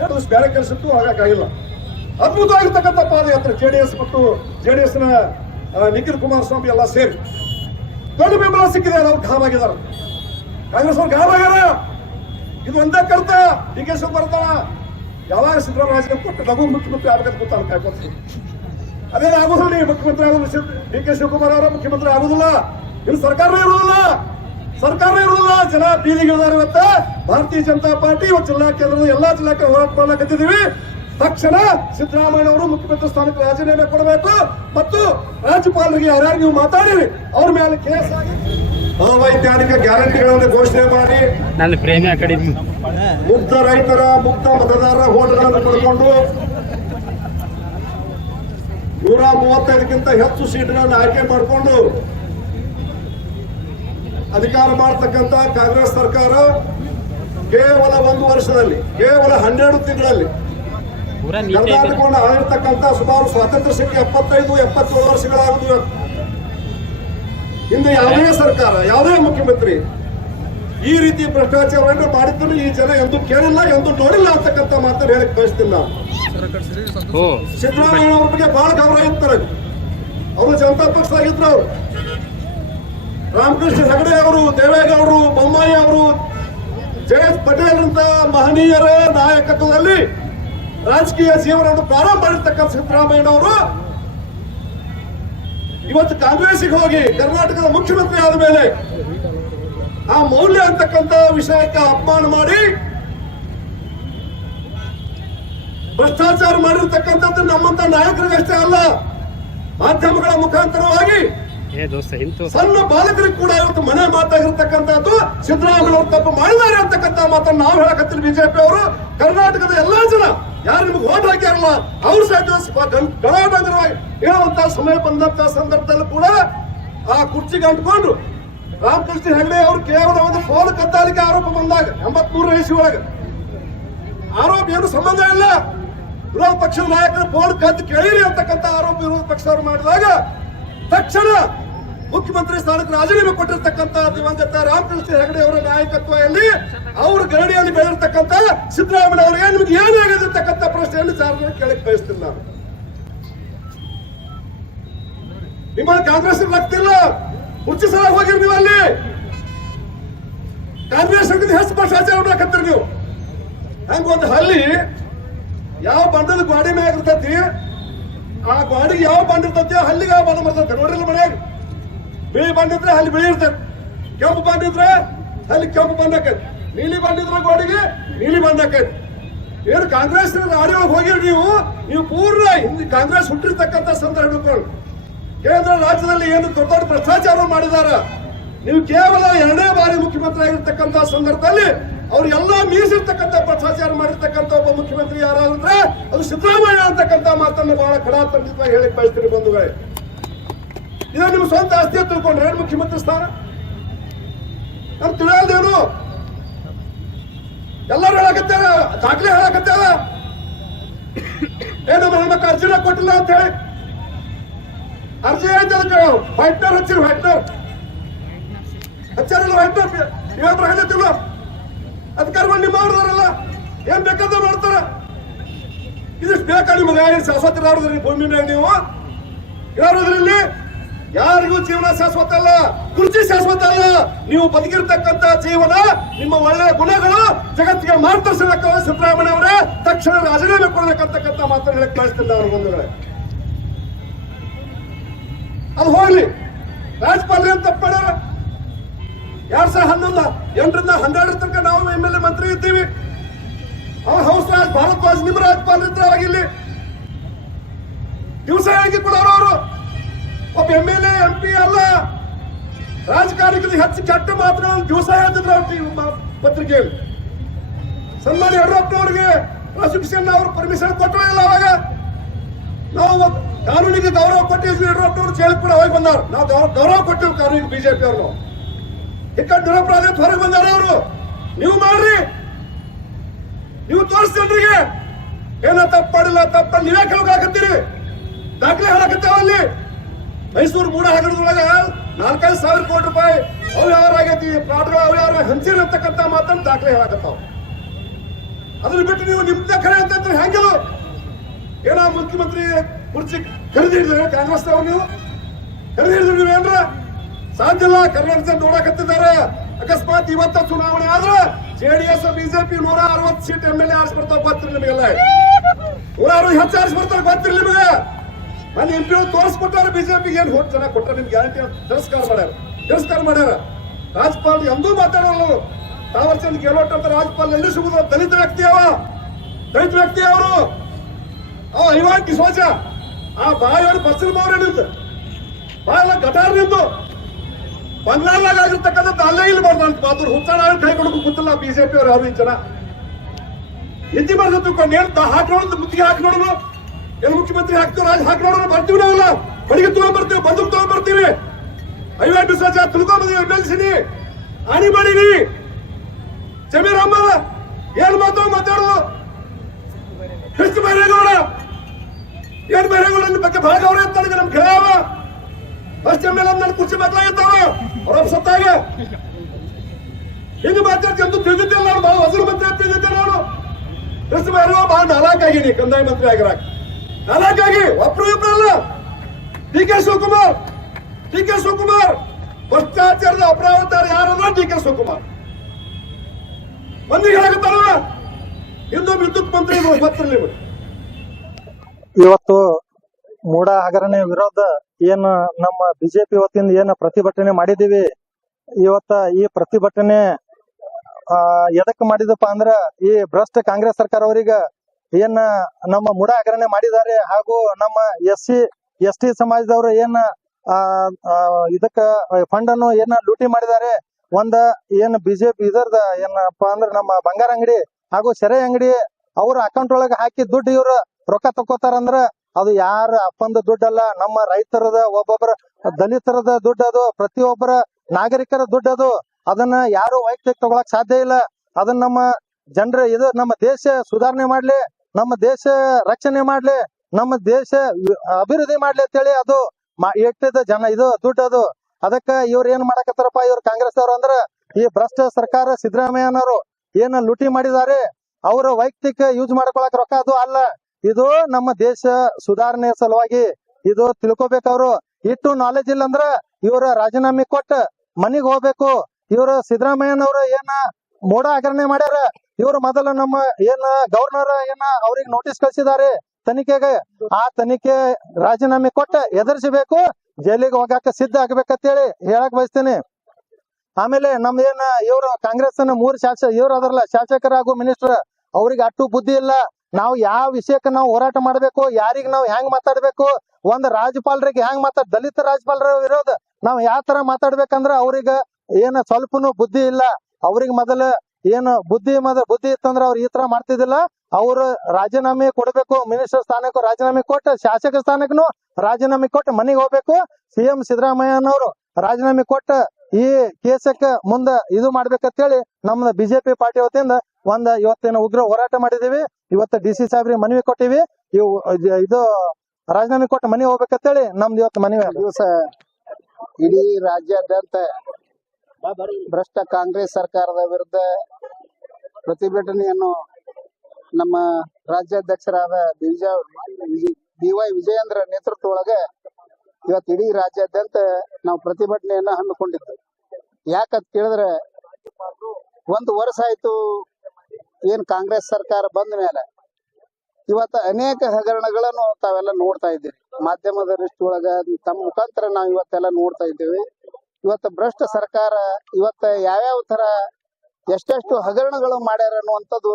2 ದಿವಸ ಬೇರೆ ಕೆಲಸತ್ತು, ಹಾಗಾಗಿಲ್ಲ. ಅದ್ಭುತವಾಗಿರ್ತಕ್ಕಂಥ ಪಾದಯಾತ್ರೆ JDS ಮತ್ತು JDS ನ ನಿಖಿಲ್ ಕುಮಾರಸ್ವಾಮಿ ಎಲ್ಲ ಸೇರಿ ದೊಡ್ಡ ಬೆಂಬಲ ಸಿಕ್ಕಿದೆ. ನಾವು ಘಾಮ್ ಆಗಿದ್ದಾರೆ, ಕಾಂಗ್ರೆಸ್ ಅವ್ರು ಘಾಮ್ ಆಗ್ಯಾರ. ಇದು ಒಂದೇ ಕರ್ತ DK ಶಿವಕುಮಾರ್ ಯಾವಾಗ ಸಿದ್ದರಾಮಯ್ಯ ರಾಜಕೀಯ ಕೊಟ್ಟು ಲಘು ಮುಖ್ಯಮಂತ್ರಿ ಆಗಬೇಕು ಅಂತ ಕಾಯ್ಕೊಳ್ತೀವಿ. ಅದೇನು ಆಗುದಿಲ್ಲ. ಮುಖ್ಯಮಂತ್ರಿ ಆಗುದಿಲ್ಲ. DK ಶಿವಕುಮಾರ್ ಅವರ ಮುಖ್ಯಮಂತ್ರಿ ಆಗುದಿಲ್ಲ. ಇನ್ನು ಸರ್ಕಾರನೇ ಇರುವುದಿಲ್ಲ. ಜನ ಬೀದಿಗಿಳಿದಾರೆ. ಇವತ್ತ ಭಾರತೀಯ ಜನತಾ ಪಾರ್ಟಿ ಇವತ್ತು ಜಿಲ್ಲಾ ಕೇಂದ್ರದ ಎಲ್ಲಾ ಜಿಲ್ಲಾಕ್ಕೆ ಹೋರಾಟ ಮಾಡಲಿದ್ದೀವಿ. ತಕ್ಷಣ ಸಿದ್ದರಾಮಯ್ಯ ಅವರು ಮುಖ್ಯಮಂತ್ರಿ ಸ್ಥಾನಕ್ಕೆ ರಾಜೀನಾಮೆ ಕೊಡಬೇಕು ಮತ್ತು ರಾಜ್ಯಪಾಲರಿಗೆ ಯಾರ್ಯಾರು ನೀವು ಮಾತಾಡಿರಿ ಅವ್ರ ಮೇಲೆ ಕೇಸ್ ಆಗಿ ಅವೈಜ್ಞಾನಿಕ ಗ್ಯಾರಂಟಿಗಳನ್ನು ಘೋಷಣೆ ಮಾಡಿ ನನ್ನ ಪ್ರೇಮಿ ಆ ಕಡೆ ಮುಗ್ಧ ರೈತರ, ಮುಗ್ಧ ಮತದಾರರ ಓಟ್ಗಳನ್ನು ಪಡ್ಕೊಂಡು 135ಕ್ಕಿಂತ ಹೆಚ್ಚು ಸೀಟ್ಗಳನ್ನು ಆಯ್ಕೆ ಮಾಡಿಕೊಂಡು ಅಧಿಕಾರ ಮಾಡತಕ್ಕಂಥ ಕಾಂಗ್ರೆಸ್ ಸರ್ಕಾರ ಕೇವಲ 1 ವರ್ಷದಲ್ಲಿ, ಕೇವಲ 12 ತಿಂಗಳಲ್ಲಿ ಕರ್ನಾಟಕವನ್ನು ಆಳಿರ್ತಕ್ಕಂಥ ಸುಮಾರು ಸ್ವಾತಂತ್ರ್ಯ ಸಿಕ್ಕಿ 75-77 ವರ್ಷಗಳಾಗುವುದು. ಹಿಂದೆ ಯಾವುದೇ ಸರ್ಕಾರ, ಯಾವುದೇ ಮುಖ್ಯಮಂತ್ರಿ ಈ ರೀತಿ ಭ್ರಷ್ಟಾಚಾರವನ್ನು ಮಾಡಿದ್ದನ್ನು ಈ ಜನ ಎಂದು ಕೇಳಿಲ್ಲ, ಎಂದು ನೋಡಿಲ್ಲ ಅಂತಕ್ಕಂಥ ಮಾತನ್ನು ಹೇಳಕ್ ಬಯಸ್ತೀನಿ. ನಾನು ಸಿದ್ದರಾಮಯ್ಯ ಅವ್ರ ಬಗ್ಗೆ ಬಹಳ ಗೌರವ ಇರ್ತಾರೆ. ಅವರು ಜನತಾ ಪಕ್ಷದಾಗಿದ್ರು. ಅವರು ರಾಮಕೃಷ್ಣ ಹೆಗಡೆ ಅವರು, ದೇವೇಗೌಡರು, ಬೊಮ್ಮಾಯಿ ಅವರು, ಜಯೇಶ್ ಪಟೇಲ್ ಅಂತ ಮಹನೀಯರ ನಾಯಕತ್ವದಲ್ಲಿ ರಾಜಕೀಯ ಜೀವನವನ್ನು ಪ್ರಾರಂಭ ಮಾಡಿರ್ತಕ್ಕಂಥ ಸಿದ್ದರಾಮಯ್ಯನವರು ಇವತ್ತು ಕಾಂಗ್ರೆಸ್ಗೆ ಹೋಗಿ ಕರ್ನಾಟಕದ ಮುಖ್ಯಮಂತ್ರಿ ಆದ ಮೇಲೆ ಆ ಮೌಲ್ಯ ಅಂತಕ್ಕಂಥ ವಿಷಯಕ್ಕೆ ಅಪಮಾನ ಮಾಡಿ ಭ್ರಷ್ಟಾಚಾರ ಮಾಡಿರ್ತಕ್ಕಂಥದ್ದು ನಮ್ಮಂತ ನಾಯಕರಿಗಷ್ಟೇ ಅಲ್ಲ, ಮಾಧ್ಯಮಗಳ ಮುಖಾಂತರವಾಗಿ ಸಣ್ಣ ಬಾಲಕರಿಗೆ ಕೂಡ ಇವತ್ತು ಮನೆ ಮಾತಾಗಿರ್ತಕ್ಕಂಥದ್ದು ಸಿದ್ದರಾಮಯ್ಯ ತಪ್ಪು ಮಾಡಿದ್ದಾರೆ ಅಂತಕ್ಕಂಥ ಮಾತನ್ನು ನಾವು ಹೇಳಕತ್ತೀವಿ. ಬಿಜೆಪಿ ಅವರು ಕರ್ನಾಟಕದ ಎಲ್ಲಾ ಜನ ಯಾರು ನಿಮ್ಗೆ ಓಟ್ ಹಾಕ್ಯಾರಲ್ಲ ಅವ್ರು ಸಹ ಗಣಾಢಂಗರವಾಗಿ ಹೇಳುವಂತ ಸಮಯ ಬಂದಂತ ಸಂದರ್ಭದಲ್ಲೂ ಕೂಡ ಆ ಕುರ್ಚಿಗೆ ಅಂಟ್ಕೊಂಡು ರಾಮಕೃಷ್ಣ ಹೆಗಡೆ ಅವರು ಕೇವಲ ಒಂದು ಫೋನ್ ಕದ್ದಾಲಿಕೆ ಆರೋಪ ಬಂದಾಗ 83 ಇಸ್ವಿ ಒಳಗೆ ಆರೋಪ ಏನು ಸಂಬಂಧ ಇಲ್ಲ. ವಿರೋಧ ಪಕ್ಷದ ನಾಯಕರು ಫೋನ್ ಕದ್ದು ಕೇಳಿರಿ ಅಂತಕ್ಕಂಥ ಆರೋಪ ವಿರೋಧ ಪಕ್ಷದವರು ಮಾಡಿದಾಗ ತಕ್ಷಣ ಮುಖ್ಯಮಂತ್ರಿ ಸ್ಥಾನಕ್ಕೆ ರಾಜೀನಾಮೆ ಕೊಟ್ಟಿರ್ತಕ್ಕಂಥ ದಿವಂಗತ ರಾಮಕೃಷ್ಣ ಹೆಗಡೆ ಅವರ ನಾಯಕತ್ವದಲ್ಲಿ ಅವ್ರ ಗರಡಿಯಲ್ಲಿ ಬೆಳೆದಿರ್ತಕ್ಕಂಥ ಸಿದ್ದರಾಮಯ್ಯ ಅವರಿಗೆ ನಿಮ್ಗೆ ಏನಾಗಿರ್ತಕ್ಕಂಥ ಪ್ರಶ್ನೆಯನ್ನು ಸಾರ್ವಜನಿಕ ಕೇಳಕ್ ಬಯಸ್ತೀನಿ ನಾನು. ನಿಮ್ಮಲ್ಲಿ ಕಾಂಗ್ರೆಸ್ ಆಗ್ತಿಲ್ಲ, ಕುರ್ಚಿ ಸಲ ಹೋಗಿರಿ ನೀವು ಅಲ್ಲಿ ಕಾಂಗ್ರೆಸ್ ಹೆಚ್ಚು ಭ್ರಷ್ಟಾಚಾರ ಮಾಡಕತ್ತೀರಿ ನೀವು. ಹಂಗ ಒಂದು ಹಳ್ಳಿ ಯಾವ ಬಂಡದ ಗಾಡಿ ಮ್ಯಾಗ ಇರ್ತೈತಿ, ಆ ಗಾಡಿಗೆ ಯಾವ ಬಂಡ್ ಇರ್ತೈತಿ ಹಲ್ಲಿಗೆ ಯಾವ ಬಣ್ಣ ಬರ್ತೈತೆ ನೋಡ್ರಿಲ್ಲ ಮನ್ಯಾಗ. ಬಿಳಿ ಬಂದಿದ್ರೆ ಅಲ್ಲಿ ಬಿಳಿ ಇರ್ತೈತಿ, ಕೆಂಪು ಬಂದಿದ್ರೆ ಅಲ್ಲಿ ಕೆಂಪು ಬಣ್ಣ ಆಕೈತಿ, ನೀಲಿ ಬಂದಿದ್ರೆ ಗೋಡಿಗೆ ನೀಲಿ ಬಣ್ಣ ಆಕೈತಿ. ಏನು ಕಾಂಗ್ರೆಸ್ ಗಾಡಿ ಒಳಗೆ ಹೋಗಿರಿ ನೀವು ಪೂರ್ಣ ಹಿಂದೆ ಕಾಂಗ್ರೆಸ್ ಹುಟ್ಟಿರ್ತಕ್ಕಂಥ ಸಂದರ್ಭಗಳು ಕೇಂದ್ರ ರಾಜ್ಯದಲ್ಲಿ ಏನು ದೊಡ್ಡ ದೊಡ್ಡ ಭ್ರಷ್ಟಾಚಾರ ಮಾಡಿದಾರ. ನೀವು ಕೇವಲ 2ನೇ ಬಾರಿ ಮುಖ್ಯಮಂತ್ರಿ ಆಗಿರ್ತಕ್ಕಂಥ ಸಂದರ್ಭದಲ್ಲಿ ಅವ್ರಿಗೆಲ್ಲ ಮೀಸಿರ್ತಕ್ಕಂಥ ಭ್ರಷ್ಟಾಚಾರ ಮಾಡಿರ್ತಕ್ಕಂಥ ಒಬ್ಬ ಮುಖ್ಯಮಂತ್ರಿ ಯಾರಾದ್ರೆ ಅದು ಸಿದ್ದರಾಮಯ್ಯ ಅಂತಕ್ಕಂಥ ಮಾತನ್ನು ಬಹಳ ಖಡಾಖಂಡಿತವಾಗಿ ಹೇಳಿಕ್ ಬಯಸ್ತೀನಿ ಬಂಧುಗಳೇ. ಇದು ನಿಮ್ಮ ಸ್ವಂತ ಆಸ್ತಿ ತಿಳ್ಕೊಂಡ್ರೆ ಮುಖ್ಯಮಂತ್ರಿ ಸ್ಥಾನ ನಮ್ ತಿಳಿಯೋದೇನು? ಎಲ್ಲರೂ ಹೇಳಕತ್ತಾರ, ದಾಖಲೆ ಹೇಳಕತ್ತಾರ, ಏನು ನಮ್ಮಕ್ಕೆ ಅರ್ಜಿನ ಕೊಟ್ಟಿಲ್ಲ ಅಂತ ಹೇಳಿ. ಅರ್ಜಿ ಆಯ್ತು ಅದಕ್ಕೆ ವೈಟ್ನರ್ ಹಚ್ಚಿರಿ, ವೈಟ್ನರ್ ಹಚ್ಚಾರಿಲ್ಲ, ವೈಟ್ನರ್ ಇವತ್ತು ಹೇಳಿಲ್ಲ ಅಧಿಕಾರ ಮಾಡಿ ಮಾಡಿದಾರಲ್ಲ ಏನ್ ಬೇಕಾದ ಮಾಡ್ತಾರ. ಇದಿಷ್ಟು ಬೇಕಾ ನಿಮಗೆ? ಶಾಶ್ವತ ಇರೋದ್ರಿ ಭೂಮಿ ಮೇಲೆ ನೀವು ಇರೋದ್ರಲ್ಲಿ ಯಾರಿಗೂ ಜೀವನ ಶಾಶ್ವತ ಅಲ್ಲ, ಕುರ್ಚಿ ಶಾಶ್ವತ ಅಲ್ಲ. ನೀವು ಬದುಕಿರ್ತಕ್ಕಂಥ ಜೀವನ ನಿಮ್ಮ ಒಳ್ಳೆಯ ಗುಣಗಳು ಜಗತ್ತಿಗೆ ಮಾರ್ಗದರ್ಶನಕ್ಕೆ ಸಿದ್ದರಾಮಯ್ಯ ಅವರೇ ತಕ್ಷಣ ರಾಜೀನಾಮೆ ಕೊಡಬೇಕಂತಕ್ಕಂಥ ಮಾತನ್ನು ಹೇಳಕ್ ಬಯಸ್ತಿಲ್ಲ ಅವ್ರ ಬಂಧುಗಳೇ. ಅದು ಹೋಗ್ಲಿ, ರಾಜ್ಯಪಾಲ ಏನ್ ತಪ್ಪು ಮಾಡ್ಯಾರ? 2011 8ರಿಂದ 12 ತನಕ ನಾವು MLA ಮಂತ್ರಿ ಇದ್ದೀವಿ. ಅವ ಹೌಸ್ ರಾಜ್ ಭಾರದ್ವಾಜ್ ನಿಮ್ಮ ರಾಜ್ಯಪಾಲ ಇದ್ರೆ ಅವಾಗಿಲ್ಲಿ ದಿವಸ ಹೇಳಿಕೆ ಕೊಡೋರು ಅವರು. ಒಬ್ಬ MLA MP ಅಲ್ಲ, ರಾಜಕಾರಣಿಗೆ ಹೆಚ್ಚು ಕೆಟ್ಟ ಮಾತುಗಳನ್ನು ದಿವಸ ಹೇಳ್ತಿದ್ರು ಪತ್ರಿಕೆಯಲ್ಲಿ. ಸನ್ಮಾನ ಯಡಿಯೂರಪ್ಪನವರಿಗೆ ಪ್ರಾಸಿಕ್ಯೂಷನ್ ಅವರು ಪರ್ಮಿಷನ್ ಕೊಟ್ಟರೇ ಇಲ್ಲ. ಅವಾಗ ನಾವು ಕಾನೂನಿಗೆ ಗೌರವ ಕೊಟ್ಟಿದ್ವಿ, ಯಡಿಯೂರಪ್ಪನವರು ಜೈಲಿಗೆ ಕೂಡ ಹೋಗಿ ಬಂದಾರ. ನಾವು ಗೌರವ ಕೊಟ್ಟಿವಿ ಕಾನೂನಿಗೆ. ಬಿಜೆಪಿ ಅವರು ಇಕ್ಕಟ್ಟು ನಿರಪರಾಧ ಹೊರಗೆ ಬಂದಾರ ಅವರು. ನೀವು ಮಾಡ್ರಿ, ನೀವು ತೋರಿಸ್ತೀರಿಗೆ ಏನ ತಪ್ಪಾಡಿಲ್ಲ, ತಪ್ಪ ನೀವೇ ಕೇಳಕಾಕತ್ತೀರಿ, ದಾಖಲೆ ಹೇಳಕತ್ತಾವಲ್ಲಿ. ಮೈಸೂರು ಮೂಡ ಹಗರದೊಳಗ 4-5 ಸಾವಿರ ಕೋಟಿ ರೂಪಾಯಿ ಅವ್ಯವಹಾರ ಆಗೈತಿ, ಪ್ಲಾಟ್ಗಳು ಅವ್ಯವಹಾರ ಹಂಚಿರಿ ಅಂತಕ್ಕಂಥ ಮಾತನ್ನು ದಾಖಲೆ ಹೇಳಕತ್ತಾವ. ಅದನ್ನ ಬಿಟ್ಟು ನೀವು ನಿಮ್ದ ಖರೆ ಅಂತಂದ್ರೆ ಹೆಂಗಿಲ್ಲ? ಏನ ಮುಖ್ಯಮಂತ್ರಿ ಕುರ್ಚಿ ಖರೀದಿ ಹಿಡಿದ್ರೆ ಕಾಂಗ್ರೆಸ್ನವ್ರು, ನೀವು ಖರೀದಿ ಹಿಡಿದ್ರೆ ನೀವೇನ್ರ? ಸಾಧ್ಯ ಇಲ್ಲ. ಕರ್ನಾಟಕ ನೋಡಕತ್ತಿದ್ದಾರೆ. ಅಕಸ್ಮಾತ್ ಇವತ್ತ ಚುನಾವಣೆ ಆದ್ರೆ JDS ಬಿಜೆಪಿ 160 ಸೀಟ್ MLA ಆರಿಸಿ ಬರ್ತಾವ ಗೊತ್ತಿರಿ ನಿಮಗೆಲ್ಲ. 160 ಹೆಚ್ಚು ಆರಿಸಿ ಬರ್ತಾರೆ ಗೊತ್ತಿರಿ ನಿಮಗೆ. ನನ್ನ MP ತೋರಿಸ್ಕೊಟ್ಟಾರ ಬಿಜೆಪಿಗೆ ಏನು ಹೋಟ್ ಜನ ಕೊಟ್ಟಾರ ನಿಮ್ಗೆ ಗ್ಯಾರಂಟಿ ತಿರಸ್ಕಾರ ಮಾಡ್ಯಾರ. ರಾಜ್ಯಪಾಲ ಎಂದೂ ಮಾತಾಡೋಲ್ಲ. ತಾವರ್ಚಂದ್ ಗೆಲೋಟ್ ಅಂತ ರಾಜ್ಯಪಾಲ ಎಲ್ಲಿ ಸಿಗುದ್ರ? ದಲಿತ ವ್ಯಕ್ತಿ ಅವರು. ಅವ ಐವಾನ್ ಕಿಸೋಜ ಆ ಬಾಯಿಯವರು ಬಸ್ಸಿನ ಮೌರ್ಯ ನಿಂತು ಬಾಯೆಲ್ಲ ಗಟಾರ್ ನಿಂತು ಬಂಗಾಳದಾಗ ಆಗಿರ್ತಕ್ಕಂಥ ಅಲ್ಲೇ ಇಲ್ಲಿ ಬರ್ದಂತ ಮಾತು ಹುಚ್ಚಾಡ ಕೈ ಕೊಡಬೇಕು ಗೊತ್ತಿಲ್ಲ ಬಿಜೆಪಿ ಅವ್ರು ಯಾರು ಜನ ಎತ್ತಿ ಬರ್ದು ತಿಳ್ಕೊಂಡು ಏನ್ ಹಾಕಿ ನೋಡೋದು ಮುತ್ತಿಗೆ ಹಾಕಿ ನೋಡೋದು. ಏನು ಮುಖ್ಯಮಂತ್ರಿ ಹಾಕ್ತೀವಿ, ರಾಜ ಹಾಕಿ ನೋಡೋಣ ಬರ್ತೀವಿ. ನಾವೆಲ್ಲ ಬಡಿಗೆ ತಗೊಂಡ್ಬರ್ತೀವಿ, ಬಂದೂಕ್ ತಗೊಂಡ್ಬರ್ತೀವಿ, ಐವಾನ್ ಸಜ ತಿಳ್ಕೊಂಬಂದಿವಿ, ಬೆಳೆಸಿನಿ ಆಣಿ ಮಾಡೀನಿ. ಜಮೀರ್ ಅಹಮ್ಮದ ಏನ್ ಮಾತಾಡೋದು? ಕೃಷ್ಣ ಬೈರೇಗೌಡ ಏನ್ ಬೈರೇಗೌಡ ಬಗ್ಗೆ ಭಾಗ ಅವ್ರ ಅಂತ ನಮ್ ಕೇಳವ ಫಸ್ಟ್ MLA ನನ್ನ ಕುರ್ಚಿ ಬದಲಾಗಿದ್ದಾವ ಅವ್ರ ಸತ್ತಾಗ ಹಿಂಗೆ ಮಾತಾಡ್ತಿ ಅಂತ ತಿಳಿದಿದ್ದಿಲ್ಲ. ನಾನು ಬಹಳ ಹಸಿರು ಮಂತ್ರಿ ಅಂತ ತಿಳಿದಿದ್ದೆ. ನಾನು ಕೃಷ್ಣ ಬೈರೇಗೌಡ ಬಹಳ ನಾಲಾಕಾಗಿನಿ, ಕಂದಾಯ ಮಂತ್ರಿ ಆಗಿರಾಕ ನಾಲಾಕಾಗಿ ಒಬ್ರು ಇಬ್ಬರಲ್ಲ. DK ಶಿವಕುಮಾರ್ ಭ್ರಷ್ಟಾಚಾರದ ಅಪರಾಧದಾರ ಯಾರಂದ್ರೆ DK ಶಿವಕುಮಾರ್. ಮಂದಿಗೆ ಹೇಳಾಕತ್ತಾರಲ್ಲ ಇಂದು ವಿದ್ಯುತ್ ಮಂತ್ರಿ ಗೊತ್ತಿರಲಿ ನಿಮಗೆ. ಇವತ್ತು ಮೂಡ ಹಗರಣೆ ವಿರೋಧ ಏನು ನಮ್ಮ ಬಿಜೆಪಿ ವತಿಯಿಂದ ಏನು ಪ್ರತಿಭಟನೆ ಮಾಡಿದೀವಿ, ಇವತ್ತ ಈ ಪ್ರತಿಭಟನೆ ಎದಕ್ಕೆ ಮಾಡಿದಪ್ಪ ಅಂದ್ರ ಈ ಭ್ರಷ್ಟ ಕಾಂಗ್ರೆಸ್ ಸರ್ಕಾರ ಅವರಿಗೆ ಏನ ನಮ್ಮ ಮೂಡ ಹಗರಣೆ ಮಾಡಿದ್ದಾರೆ, ಹಾಗೂ ನಮ್ಮ SC/ST ಸಮಾಜದವರು ಏನ ಇದಕ್ಕ ಫಂಡ್ ಅನ್ನು ಏನ ಲೂಟಿ ಮಾಡಿದ್ದಾರೆ. ಏನ್ ಬಿಜೆಪಿ ಇದರದ ಏನಪ್ಪಾ ಅಂದ್ರ ನಮ್ಮ ಬಂಗಾರ ಅಂಗಡಿ ಹಾಗೂ ಸೆರೆ ಅಂಗಡಿ ಅವ್ರ ಅಕೌಂಟ್ ಒಳಗ ಹಾಕಿ ದುಡ್ಡು ಇವ್ರು ರೊಕ್ಕ ತಕ್ಕೋತಾರಂದ್ರ ಅದು ಯಾರ ಅಪ್ಪಂದ ದುಡ್ಡಲ್ಲ, ನಮ್ಮ ರೈತರದ ಒಬ್ಬೊಬ್ಬರ ದಲಿತರದ ದುಡ್ಡು ಅದು, ಪ್ರತಿಯೊಬ್ಬರ ನಾಗರಿಕರ ದುಡ್ಡು ಅದು. ಅದನ್ನ ಯಾರು ವೈಯಕ್ತಿಕ ತಗೊಳಕ್ ಸಾಧ್ಯ ಇಲ್ಲ. ಅದನ್ನ ನಮ್ಮ ಜನರ ಇದು ನಮ್ಮ ದೇಶ ಸುಧಾರಣೆ ಮಾಡ್ಲಿ, ನಮ್ಮ ದೇಶ ರಕ್ಷಣೆ ಮಾಡ್ಲಿ, ನಮ್ಮ ದೇಶ ಅಭಿವೃದ್ಧಿ ಮಾಡ್ಲಿ ಅಂತೇಳಿ ಅದು ಇಟ್ಟಿದ ಜನ ಇದು ದುಡ್ಡು ಅದು. ಅದಕ್ಕ ಇವ್ರ ಏನ್ ಮಾಡಕತ್ತಾರಪ್ಪ ಇವ್ರ ಕಾಂಗ್ರೆಸ್ ಅವ್ರು ಅಂದ್ರ ಈ ಭ್ರಷ್ಟ ಸರ್ಕಾರ ಸಿದ್ದರಾಮಯ್ಯನವರು ಏನ ಲೂಟಿ ಮಾಡಿದ್ದಾರೆ, ಅವ್ರ ವೈಯಕ್ತಿಕ ಯೂಸ್ ಮಾಡ್ಕೊಳಕ್ ರೊಕ್ಕ ಅದು ಅಲ್ಲ. ಇದು ನಮ್ಮ ದೇಶ ಸುಧಾರಣೆ ಸಲುವಾಗಿ ಇದು ತಿಳ್ಕೊಬೇಕವ್ರು. ಇಟ್ಟು ನಾಲೆಜ್ ಇಲ್ಲ ಅಂದ್ರ ಇವ್ರ ರಾಜೀನಾಮೆ ಕೊಟ್ಟ ಮನಿಗ್ ಹೋಗ್ಬೇಕು. ಇವ್ರ ಸಿದ್ದರಾಮಯ್ಯನವ್ರು ಏನ ಮೋಡ ಹಗರಣೆ ಮಾಡ್ಯಾರ, ಇವ್ರು ಮೊದಲ ನಮ್ಮ ಏನ ಗವರ್ನರ್ ಏನ ಅವ್ರಿಗೆ ನೋಟಿಸ್ ಕಳ್ಸಿದ್ದಾರೆ ತನಿಖೆಗೆ. ಆ ತನಿಖೆ ರಾಜೀನಾಮೆ ಕೊಟ್ಟ ಎದುರಿಸಬೇಕು, ಜೈಲಿಗೆ ಹೋಗಾಕ ಸಿದ್ಧ ಆಗ್ಬೇಕಂತೇಳಿ ಹೇಳಕ್ ಬಯಸ್ತೇನೆ. ಆಮೇಲೆ ನಮ್ ಏನ ಇವ್ರು ಕಾಂಗ್ರೆಸ್ 3 ಇವ್ರು ಅದರಲ್ಲ ಶಾಸಕರ ಹಾಗೂ ಮಿನಿಸ್ಟರ್, ಅವ್ರಿಗೆ ಅಟ್ಟು ಬುದ್ಧಿ ಇಲ್ಲ. ನಾವು ಯಾವ ವಿಷಯಕ್ಕೆ ನಾವು ಹೋರಾಟ ಮಾಡ್ಬೇಕು, ಯಾರಿಗ್ ನಾವು ಹೆಂಗ್ ಮಾತಾಡ್ಬೇಕು, ಒಂದ್ ರಾಜ್ಯಪಾಲರಿಗೆ ಹೆಂಗ್ ದಲಿತ ರಾಜ್ಯಪಾಲರ ವಿರೋಧ ನಾವ್ ಯಾವ ತರ ಮಾತಾಡ್ಬೇಕಂದ್ರ ಅವ್ರಿಗ ಏನ ಸ್ವಲ್ಪನು ಬುದ್ಧಿ ಇಲ್ಲ. ಅವ್ರಿಗೆ ಮೊದಲ ಏನು ಬುದ್ಧಿ ಇತ್ತಂದ್ರ ಅವ್ರು ಈ ತರ ಮಾಡ್ತಿದ್ದಿಲ್ಲ. ಅವ್ರು ರಾಜೀನಾಮೆ ಕೊಡ್ಬೇಕು, ಮಿನಿಸ್ಟರ್ ಸ್ಥಾನಕ್ಕೂ ರಾಜೀನಾಮೆ ಕೊಟ್ಟು ಶಾಸಕ ಸ್ಥಾನಕ್ಕೂ ರಾಜೀನಾಮೆ ಕೊಟ್ಟು ಮನೆಗೆ ಹೋಗ್ಬೇಕು. CM ಸಿದ್ದರಾಮಯ್ಯನವರು ರಾಜೀನಾಮೆ ಕೊಟ್ಟ ಈ ಕೇಸಕ್ಕ ಮುಂದ ಇದು ಮಾಡ್ಬೇಕಂತೇಳಿ ನಮ್ದ ಬಿಜೆಪಿ ಪಾರ್ಟಿ ವತಿಯಿಂದ ಇವತ್ತೇನು ಉಗ್ರ ಹೋರಾಟ ಮಾಡಿದೀವಿ. ಇವತ್ತ DC ಸಾಹೇಬ್ರಿಗೆ ಮನವಿ ಕೊಟ್ಟಿವಿ, ಇದು ರಾಜೀನಾಮೆ ಕೊಟ್ಟು ಮನೆ ಹೋಗ್ಬೇಕಂತೇಳಿ ನಮ್ದು ಇವತ್ತು ಮನವಿ. ದಿವಸ ಇಡೀ ರಾಜ್ಯಾದ್ಯಂತ ಭ್ರಷ್ಟ ಕಾಂಗ್ರೆಸ್ ಸರ್ಕಾರದ ವಿರುದ್ಧ ಪ್ರತಿಭಟನೆಯನ್ನು ನಮ್ಮ ರಾಜ್ಯಾಧ್ಯಕ್ಷರಾದ BY ವಿಜಯೇಂದ್ರ ನೇತೃತ್ವದೊಳಗೆ ಇವತ್ತು ಇಡೀ ರಾಜ್ಯಾದ್ಯಂತ ನಾವು ಪ್ರತಿಭಟನೆಯನ್ನ ಹಮ್ಮಿಕೊಂಡಿದ್ದು. ಯಾಕಂತ ಕೇಳಿದ್ರೆ 1 ವರ್ಷ ಆಯ್ತು ಏನ್ ಕಾಂಗ್ರೆಸ್ ಸರ್ಕಾರ ಬಂದ ಮೇಲೆ ಇವತ್ತ ಅನೇಕ ಹಗರಣಗಳನ್ನು ತಾವೆಲ್ಲ ನೋಡ್ತಾ ಇದ್ದೀವಿ. ಮಾಧ್ಯಮದ ದೃಷ್ಟಿಯೊಳಗ ತಮ್ಮ ಮುಖಾಂತರ ನಾವು ಇವತ್ತೆಲ್ಲ ನೋಡ್ತಾ ಇದ್ದೇವೆ. ಇವತ್ತ ಭ್ರಷ್ಟ ಸರ್ಕಾರ ಇವತ್ತ ಯಾವ್ಯಾವ ತರ ಎಷ್ಟೆಷ್ಟು ಹಗರಣಗಳು ಮಾಡ್ಯಾರ ಅನ್ನುವಂಥದ್ದು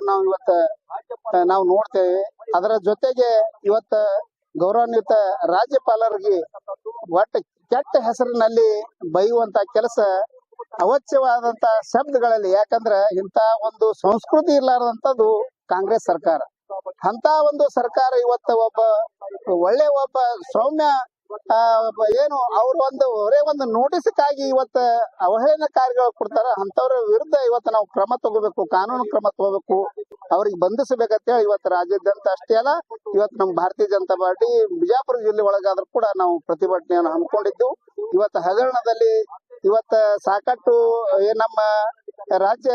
ನಾವು ನೋಡ್ತೇವೆ. ಅದರ ಜೊತೆಗೆ ಇವತ್ತ ಗೌರವಾನ್ವಿತ ರಾಜ್ಯಪಾಲರಿಗೆ ಒಟ್ಟ ಕೆಟ್ಟ ಹೆಸರಿನಲ್ಲಿ ಬೈಯುವಂತ ಕೆಲಸ, ಅವಾಚ್ಯವಾದಂತ ಶಬ್ದಗಳಲ್ಲಿ, ಯಾಕಂದ್ರ ಇಂತ ಒಂದು ಸಂಸ್ಕೃತಿ ಇರ್ಲಾರ್ದಂಥದ್ದು ಕಾಂಗ್ರೆಸ್ ಸರ್ಕಾರ. ಅಂತ ಒಂದು ಸರ್ಕಾರ ಇವತ್ತ ಒಬ್ಬ ಸೌಮ್ಯ ಏನು ಅವ್ರ ಒಂದು ನೋಟಿಸ್ಗಾಗಿ ಇವತ್ತ ಅವಹೇಳನಕಾರಿಗಳು ಕೊಡ್ತಾರ. ಅಂತವ್ರ ವಿರುದ್ಧ ಇವತ್ತು ನಾವು ಕ್ರಮ ತಗೋಬೇಕು, ಕಾನೂನು ಕ್ರಮ ತಗೋಬೇಕು, ಅವ್ರಿಗೆ ಬಂಧಿಸಬೇಕಂತೇಳಿ ಇವತ್ತು ರಾಜ್ಯಾದ್ಯಂತ ಅಷ್ಟೇ ಅಲ್ಲ, ಇವತ್ತು ನಮ್ಮ ಭಾರತೀಯ ಜನತಾ ಪಾರ್ಟಿ ಬಿಜಾಪುರ ಜಿಲ್ಲೆ ಒಳಗಾದ್ರೂ ಕೂಡ ನಾವು ಪ್ರತಿಭಟನೆಯನ್ನು ಹಮ್ಮಿಕೊಂಡಿದ್ದು. ಇವತ್ತು ಹಗರಣದಲ್ಲಿ ಇವತ್ತ ಸಾಕಷ್ಟು ನಮ್ಮ ರಾಜ್ಯ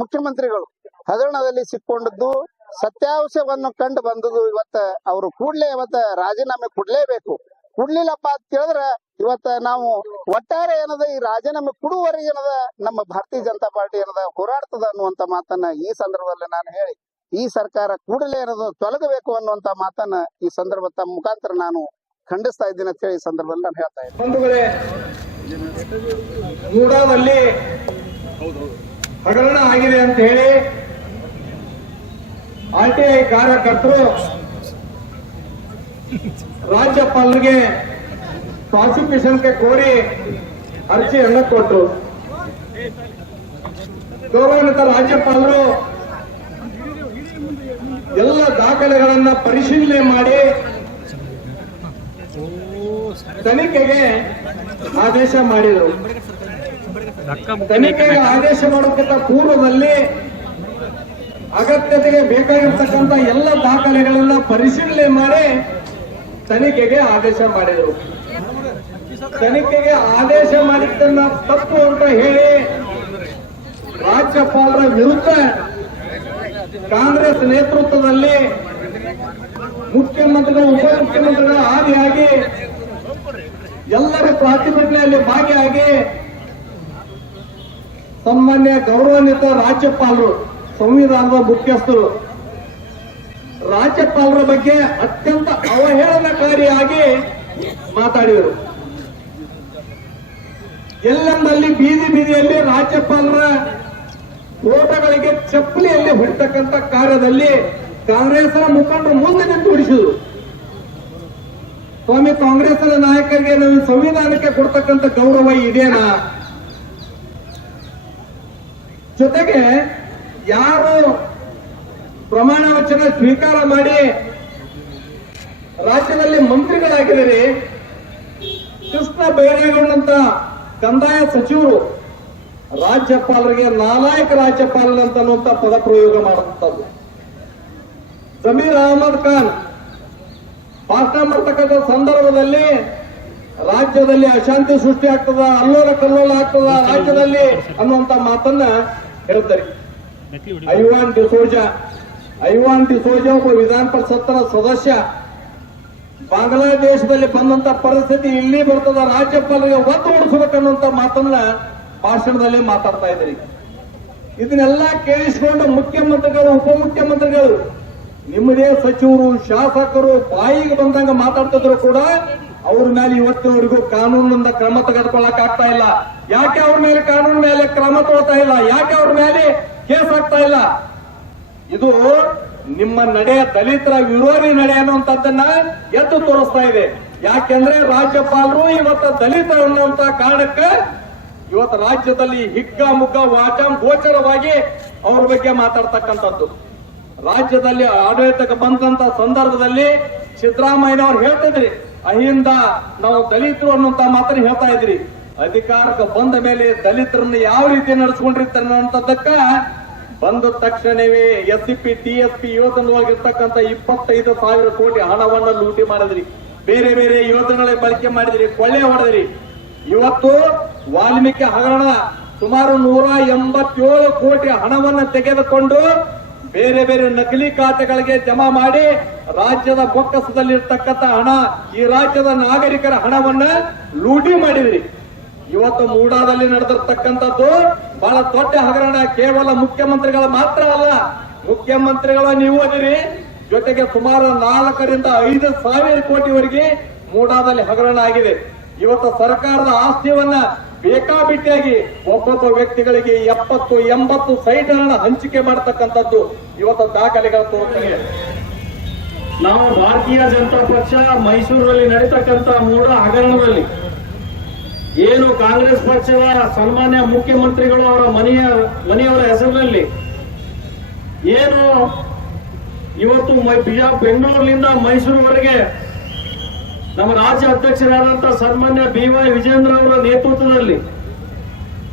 ಮುಖ್ಯಮಂತ್ರಿಗಳು ಹಗರಣದಲ್ಲಿ ಸಿಕ್ಕೊಂಡಿದ್ದು, ಸತ್ಯಾಂಶವನ್ನು ಕಂಡು ಬಂದದ್ದು. ಇವತ್ತ ಅವರು ಕೂಡ್ಲೇ ರಾಜೀನಾಮೆ ಕೊಡ್ಲೇಬೇಕು. ಕೊಡ್ಲಿಲ್ಲಪ್ಪ ಅಂತ ಹೇಳಿದ್ರ ಇವತ್ತ ನಾವು ಒಟ್ಟಾರೆ ಏನದ ಈ ರಾಜೀನಾಮೆ ಕೊಡುವವರೆಗೆ ಏನದ ನಮ್ಮ ಭಾರತೀಯ ಜನತಾ ಪಾರ್ಟಿ ಏನದ ಹೋರಾಡ್ತದ ಅನ್ನುವಂತ ಮಾತನ್ನ ಈ ಸಂದರ್ಭದಲ್ಲಿ ನಾನು ಹೇಳಿ, ಈ ಸರ್ಕಾರ ಕೂಡಲೇ ಏನದು ತೊಲಗಬೇಕು ಅನ್ನುವಂತ ಮಾತನ್ನ ಈ ಸಂದರ್ಭ ತಮ್ಮ ಮುಖಾಂತರ ನಾನು ಖಂಡಿಸ್ತಾ ಇದ್ದೀನಿ ಅಂತ ಹೇಳಿ ಈ ಸಂದರ್ಭದಲ್ಲಿ ನಾನು ಹೇಳ್ತಾ ಇದ್ದೀನಿ. ಬಂಧುಗಳೇ, ಮೂಡಾದಲ್ಲಿ ಹಗರಣ ಆಗಿದೆ ಅಂತ ಹೇಳಿ RTI ಕಾರ್ಯಕರ್ತರು ರಾಜ್ಯಪಾಲರಿಗೆ ಪ್ರಾಸಿಕ್ಯೂಷನ್ಗೆ ಕೋರಿ ಅರ್ಜಿಯನ್ನು ಕೊಟ್ಟರು. ಗೌರವಾನ್ವಿತ ರಾಜ್ಯಪಾಲರು ಎಲ್ಲ ದಾಖಲೆಗಳನ್ನ ಪರಿಶೀಲನೆ ಮಾಡಿ ತನಿಖೆಗೆ ಆದೇಶ ಮಾಡಿದರು. ತನಿಖೆಗೆ ಆದೇಶ ಮಾಡೋದಕ್ಕಿಂತ ಪೂರ್ವದಲ್ಲಿ ಅಗತ್ಯತೆಗೆ ಬೇಕಾಗಿರ್ತಕ್ಕಂಥ ಎಲ್ಲ ದಾಖಲೆಗಳನ್ನ ಪರಿಶೀಲನೆ ಮಾಡಿ ತನಿಖೆಗೆ ಆದೇಶ ಮಾಡಿದರು. ತನಿಖೆಗೆ ಆದೇಶ ಮಾಡಿದ್ದನ್ನ ತಪ್ಪು ಅಂತ ಹೇಳಿ ರಾಜ್ಯಪಾಲರ ವಿರುದ್ಧ ಕಾಂಗ್ರೆಸ್ ನೇತೃತ್ವದಲ್ಲಿ ಮುಖ್ಯಮಂತ್ರಿಗಳು, ಉಪಮುಖ್ಯಮಂತ್ರಿಗಳ ಆದಿಯಾಗಿ ಎಲ್ಲರ ಪ್ರತಿಭಟನೆಯಲ್ಲಿ ಭಾಗಿಯಾಗಿ ಸನ್ಮಾನ್ಯ ಗೌರವಾನ್ವಿತ ರಾಜ್ಯಪಾಲರು, ಸಂವಿಧಾನದ ಮುಖ್ಯಸ್ಥರು ರಾಜ್ಯಪಾಲರ ಬಗ್ಗೆ ಅತ್ಯಂತ ಅವಹೇಳನಕಾರಿಯಾಗಿ ಮಾತಾಡಿದರು. ಎಲ್ಲೆಂದಲ್ಲಿ ಬೀದಿ ಬೀದಿಯಲ್ಲಿ ರಾಜ್ಯಪಾಲರ ಫೋಟೋಗಳಿಗೆ ಚಪ್ಪಲಿಯಲ್ಲಿ ಹೊಡಿತಕ್ಕಂಥ ಕಾರ್ಯದಲ್ಲಿ ಕಾಂಗ್ರೆಸ್ನ ಮುಖಂಡರು ಮುಂದೆ ನಿಂತು ಹೊಡಿಸಿದ್ರು. ಸ್ವಾಮಿ, ಕಾಂಗ್ರೆಸ್ನ ನಾಯಕರಿಗೆ ನಾವು ಸಂವಿಧಾನಕ್ಕೆ ಕೊಡ್ತಕ್ಕಂಥ ಗೌರವ ಇದೇನಾ? ಜೊತೆಗೆ ಯಾರು ಪ್ರಮಾಣ ವಚನ ಸ್ವೀಕಾರ ಮಾಡಿ ರಾಜ್ಯದಲ್ಲಿ ಮಂತ್ರಿಗಳಾಗಿದ್ದಾರೆ, ಕೃಷ್ಣ ಬೈರೇಗೌಡನಂತ ಕಂದಾಯ ಸಚಿವರು ರಾಜ್ಯಪಾಲರಿಗೆ ನಾಲಾಯಕ ರಾಜ್ಯಪಾಲರಂತ ಪದ ಪ್ರಯೋಗ ಮಾಡುವಂತದ್ದು. ಜಮೀರ್ ಅಹಮದ್ ಖಾನ್ ಭಾಷಣ ಮಾಡ್ತಕ್ಕಂಥ ಸಂದರ್ಭದಲ್ಲಿ ರಾಜ್ಯದಲ್ಲಿ ಅಶಾಂತಿ ಸೃಷ್ಟಿ ಆಗ್ತದ, ಅಲ್ಲೋಲ ಕಲ್ಲೋಲ ಆಗ್ತದ ರಾಜ್ಯದಲ್ಲಿ ಅನ್ನುವಂತ ಮಾತನ್ನ ಹೇಳ್ತಾರೆ. ಐವಾನ್ ಡಿಸೋಜಾ ಒಬ್ಬ ವಿಧಾನ ಪರಿಷತ್ನ ಸದಸ್ಯ, ಬಾಂಗ್ಲಾದೇಶದಲ್ಲಿ ಬಂದಂತ ಪರಿಸ್ಥಿತಿ ಇಲ್ಲಿ ಬರ್ತದ, ರಾಜ್ಯಪಾಲರಿಗೆ ಒತ್ತು ಓಡಿಸಬೇಕನ್ನುವಂತ ಮಾತನ್ನ ಭಾಷಣದಲ್ಲಿ ಮಾತಾಡ್ತಾ ಇದ್ರಿ. ಇದನ್ನೆಲ್ಲ ಕೇಳಿಸಿಕೊಂಡು ಮುಖ್ಯಮಂತ್ರಿಗಳು, ಉಪಮುಖ್ಯಮಂತ್ರಿಗಳು, ನಿಮ್ಮದೇ ಸಚಿವರು, ಶಾಸಕರು ಬಾಯಿಗೆ ಬಂದಂಗ ಮಾತಾಡ್ತಿದ್ರು ಕೂಡ ಅವ್ರ ಮೇಲೆ ಇವತ್ತಿನವರೆಗೂ ಕಾನೂನಿನಿಂದ ಕ್ರಮ ತೆಗೆದುಕೊಳ್ಳಕ್ ಆಗ್ತಾ ಇಲ್ಲ. ಯಾಕೆ ಅವ್ರ ಮೇಲೆ ಕಾನೂನು ಮೇಲೆ ಕ್ರಮ ತಗೋತಾ ಇಲ್ಲ? ಯಾಕೆ ಅವ್ರ ಮೇಲೆ ಕೇಸ್ ಆಗ್ತಾ ಇಲ್ಲ? ಇದು ನಿಮ್ಮ ನಡೆ ದಲಿತರ ವಿರೋಧಿ ನಡೆ ಅನ್ನುವಂಥದ್ದನ್ನ ಎದ್ದು ತೋರಿಸ್ತಾ ಇದೆ. ಯಾಕೆಂದ್ರೆ ರಾಜ್ಯಪಾಲರು ಇವತ್ತು ದಲಿತ ಅನ್ನುವಂತ ಕಾರಣಕ್ಕೆ ಇವತ್ತು ರಾಜ್ಯದಲ್ಲಿ ಹಿಗ್ಗಾಮುಗ್ಗ ವಾಚಾಂ ಗೋಚರವಾಗಿ ಅವ್ರ ಬಗ್ಗೆ ಮಾತಾಡ್ತಕ್ಕಂಥದ್ದು. ರಾಜ್ಯದಲ್ಲಿ ಆಡಳಿತಕ್ಕೆ ಬಂದಂತ ಸಂದರ್ಭದಲ್ಲಿ ಸಿದ್ದರಾಮಯ್ಯನವ್ರು ಹೇಳ್ತಿದ್ರಿ, ಅಹಿಂದ ನಾವು ದಲಿತರು ಅನ್ನುವಂತ ಮಾತನ್ನ ಹೇಳ್ತಾ ಇದ್ರಿ. ಅಧಿಕಾರಕ್ಕೆ ಬಂದ ಮೇಲೆ ದಲಿತರನ್ನ ಯಾವ ರೀತಿ ನಡೆಸ್ಕೊಂಡಿರ್ತಾರೆ ಅನ್ನೋಂಥದ್ದಕ್ಕ ಬಂದ ತಕ್ಷಣವೇ SCP TSP ಯೋಜನೆವಾಗಿರ್ತಕ್ಕಂಥ 25,000 ಕೋಟಿ ಹಣವನ್ನ ಲೂಟಿ ಮಾಡಿದ್ರಿ. ಬೇರೆ ಬೇರೆ ಯೋಜನೆಗಳ ಬಳಕೆ ಮಾಡಿದ್ರಿ, ಕೊಳ್ಳೆ ಹೊಡೆದ್ರಿ. ಇವತ್ತು ವಾಲ್ಮೀಕಿ ಹಗರಣ ಸುಮಾರು 187 ಕೋಟಿ ಹಣವನ್ನ ತೆಗೆದುಕೊಂಡು ಬೇರೆ ಬೇರೆ ನಕಲಿ ಖಾತೆಗಳಿಗೆ ಜಮಾ ಮಾಡಿ ರಾಜ್ಯದ ಬೊಕ್ಕಸದಲ್ಲಿರ್ತಕ್ಕಂಥ ಹಣ, ಈ ರಾಜ್ಯದ ನಾಗರಿಕರ ಹಣವನ್ನ ಲೂಟಿ ಮಾಡಿದ್ರಿ. ಇವತ್ತು ಮೂಡಾದಲ್ಲಿ ನಡೆದಿರ್ತಕ್ಕಂಥದ್ದು ಬಹಳ ದೊಡ್ಡ ಹಗರಣ. ಕೇವಲ ಮುಖ್ಯಮಂತ್ರಿಗಳ ಮಾತ್ರ ಅಲ್ಲ, ಮುಖ್ಯಮಂತ್ರಿಗಳು ನೀವು ಅದಿರಿ, ಜೊತೆಗೆ ಸುಮಾರು 4ರಿಂದ 5,000 ಕೋಟಿವರೆಗೆ ಮೂಡಾದಲ್ಲಿ ಹಗರಣ ಆಗಿದೆ. ಇವತ್ತು ಸರ್ಕಾರದ ಆಸ್ತಿಯನ್ನ ಬೇಕಾಬಿಟ್ಟಿಯಾಗಿ ಒಬ್ಬೊಬ್ಬ ವ್ಯಕ್ತಿಗಳಿಗೆ 70-80 ಸೈಟ್ಗಳನ್ನ ಹಂಚಿಕೆ ಮಾಡತಕ್ಕಂಥದ್ದು ಇವತ್ತು ದಾಖಲೆಗಳು ತೋರುತ್ತವೆ. ನಾವು ಭಾರತೀಯ ಜನತಾ ಪಕ್ಷ ಮೈಸೂರಲ್ಲಿ ನಡೀತಕ್ಕಂಥ ಮೂಡ ಹಗರಣದಲ್ಲಿ ಏನು ಕಾಂಗ್ರೆಸ್ ಪಕ್ಷದ ಸನ್ಮಾನ್ಯ ಮುಖ್ಯಮಂತ್ರಿಗಳು ಅವರ ಮನೆಯವರ ಹೆಸರಿನಲ್ಲಿ ಏನು ಇವತ್ತು ಬೆಂಗಳೂರಿನಿಂದ ಮೈಸೂರುವರೆಗೆ ನಮ್ಮ ರಾಜ್ಯ ಅಧ್ಯಕ್ಷರಾದಂತಹ ಸನ್ಮಾನ್ಯ BY ವಿಜೇಂದ್ರ ಅವರ ನೇತೃತ್ವದಲ್ಲಿ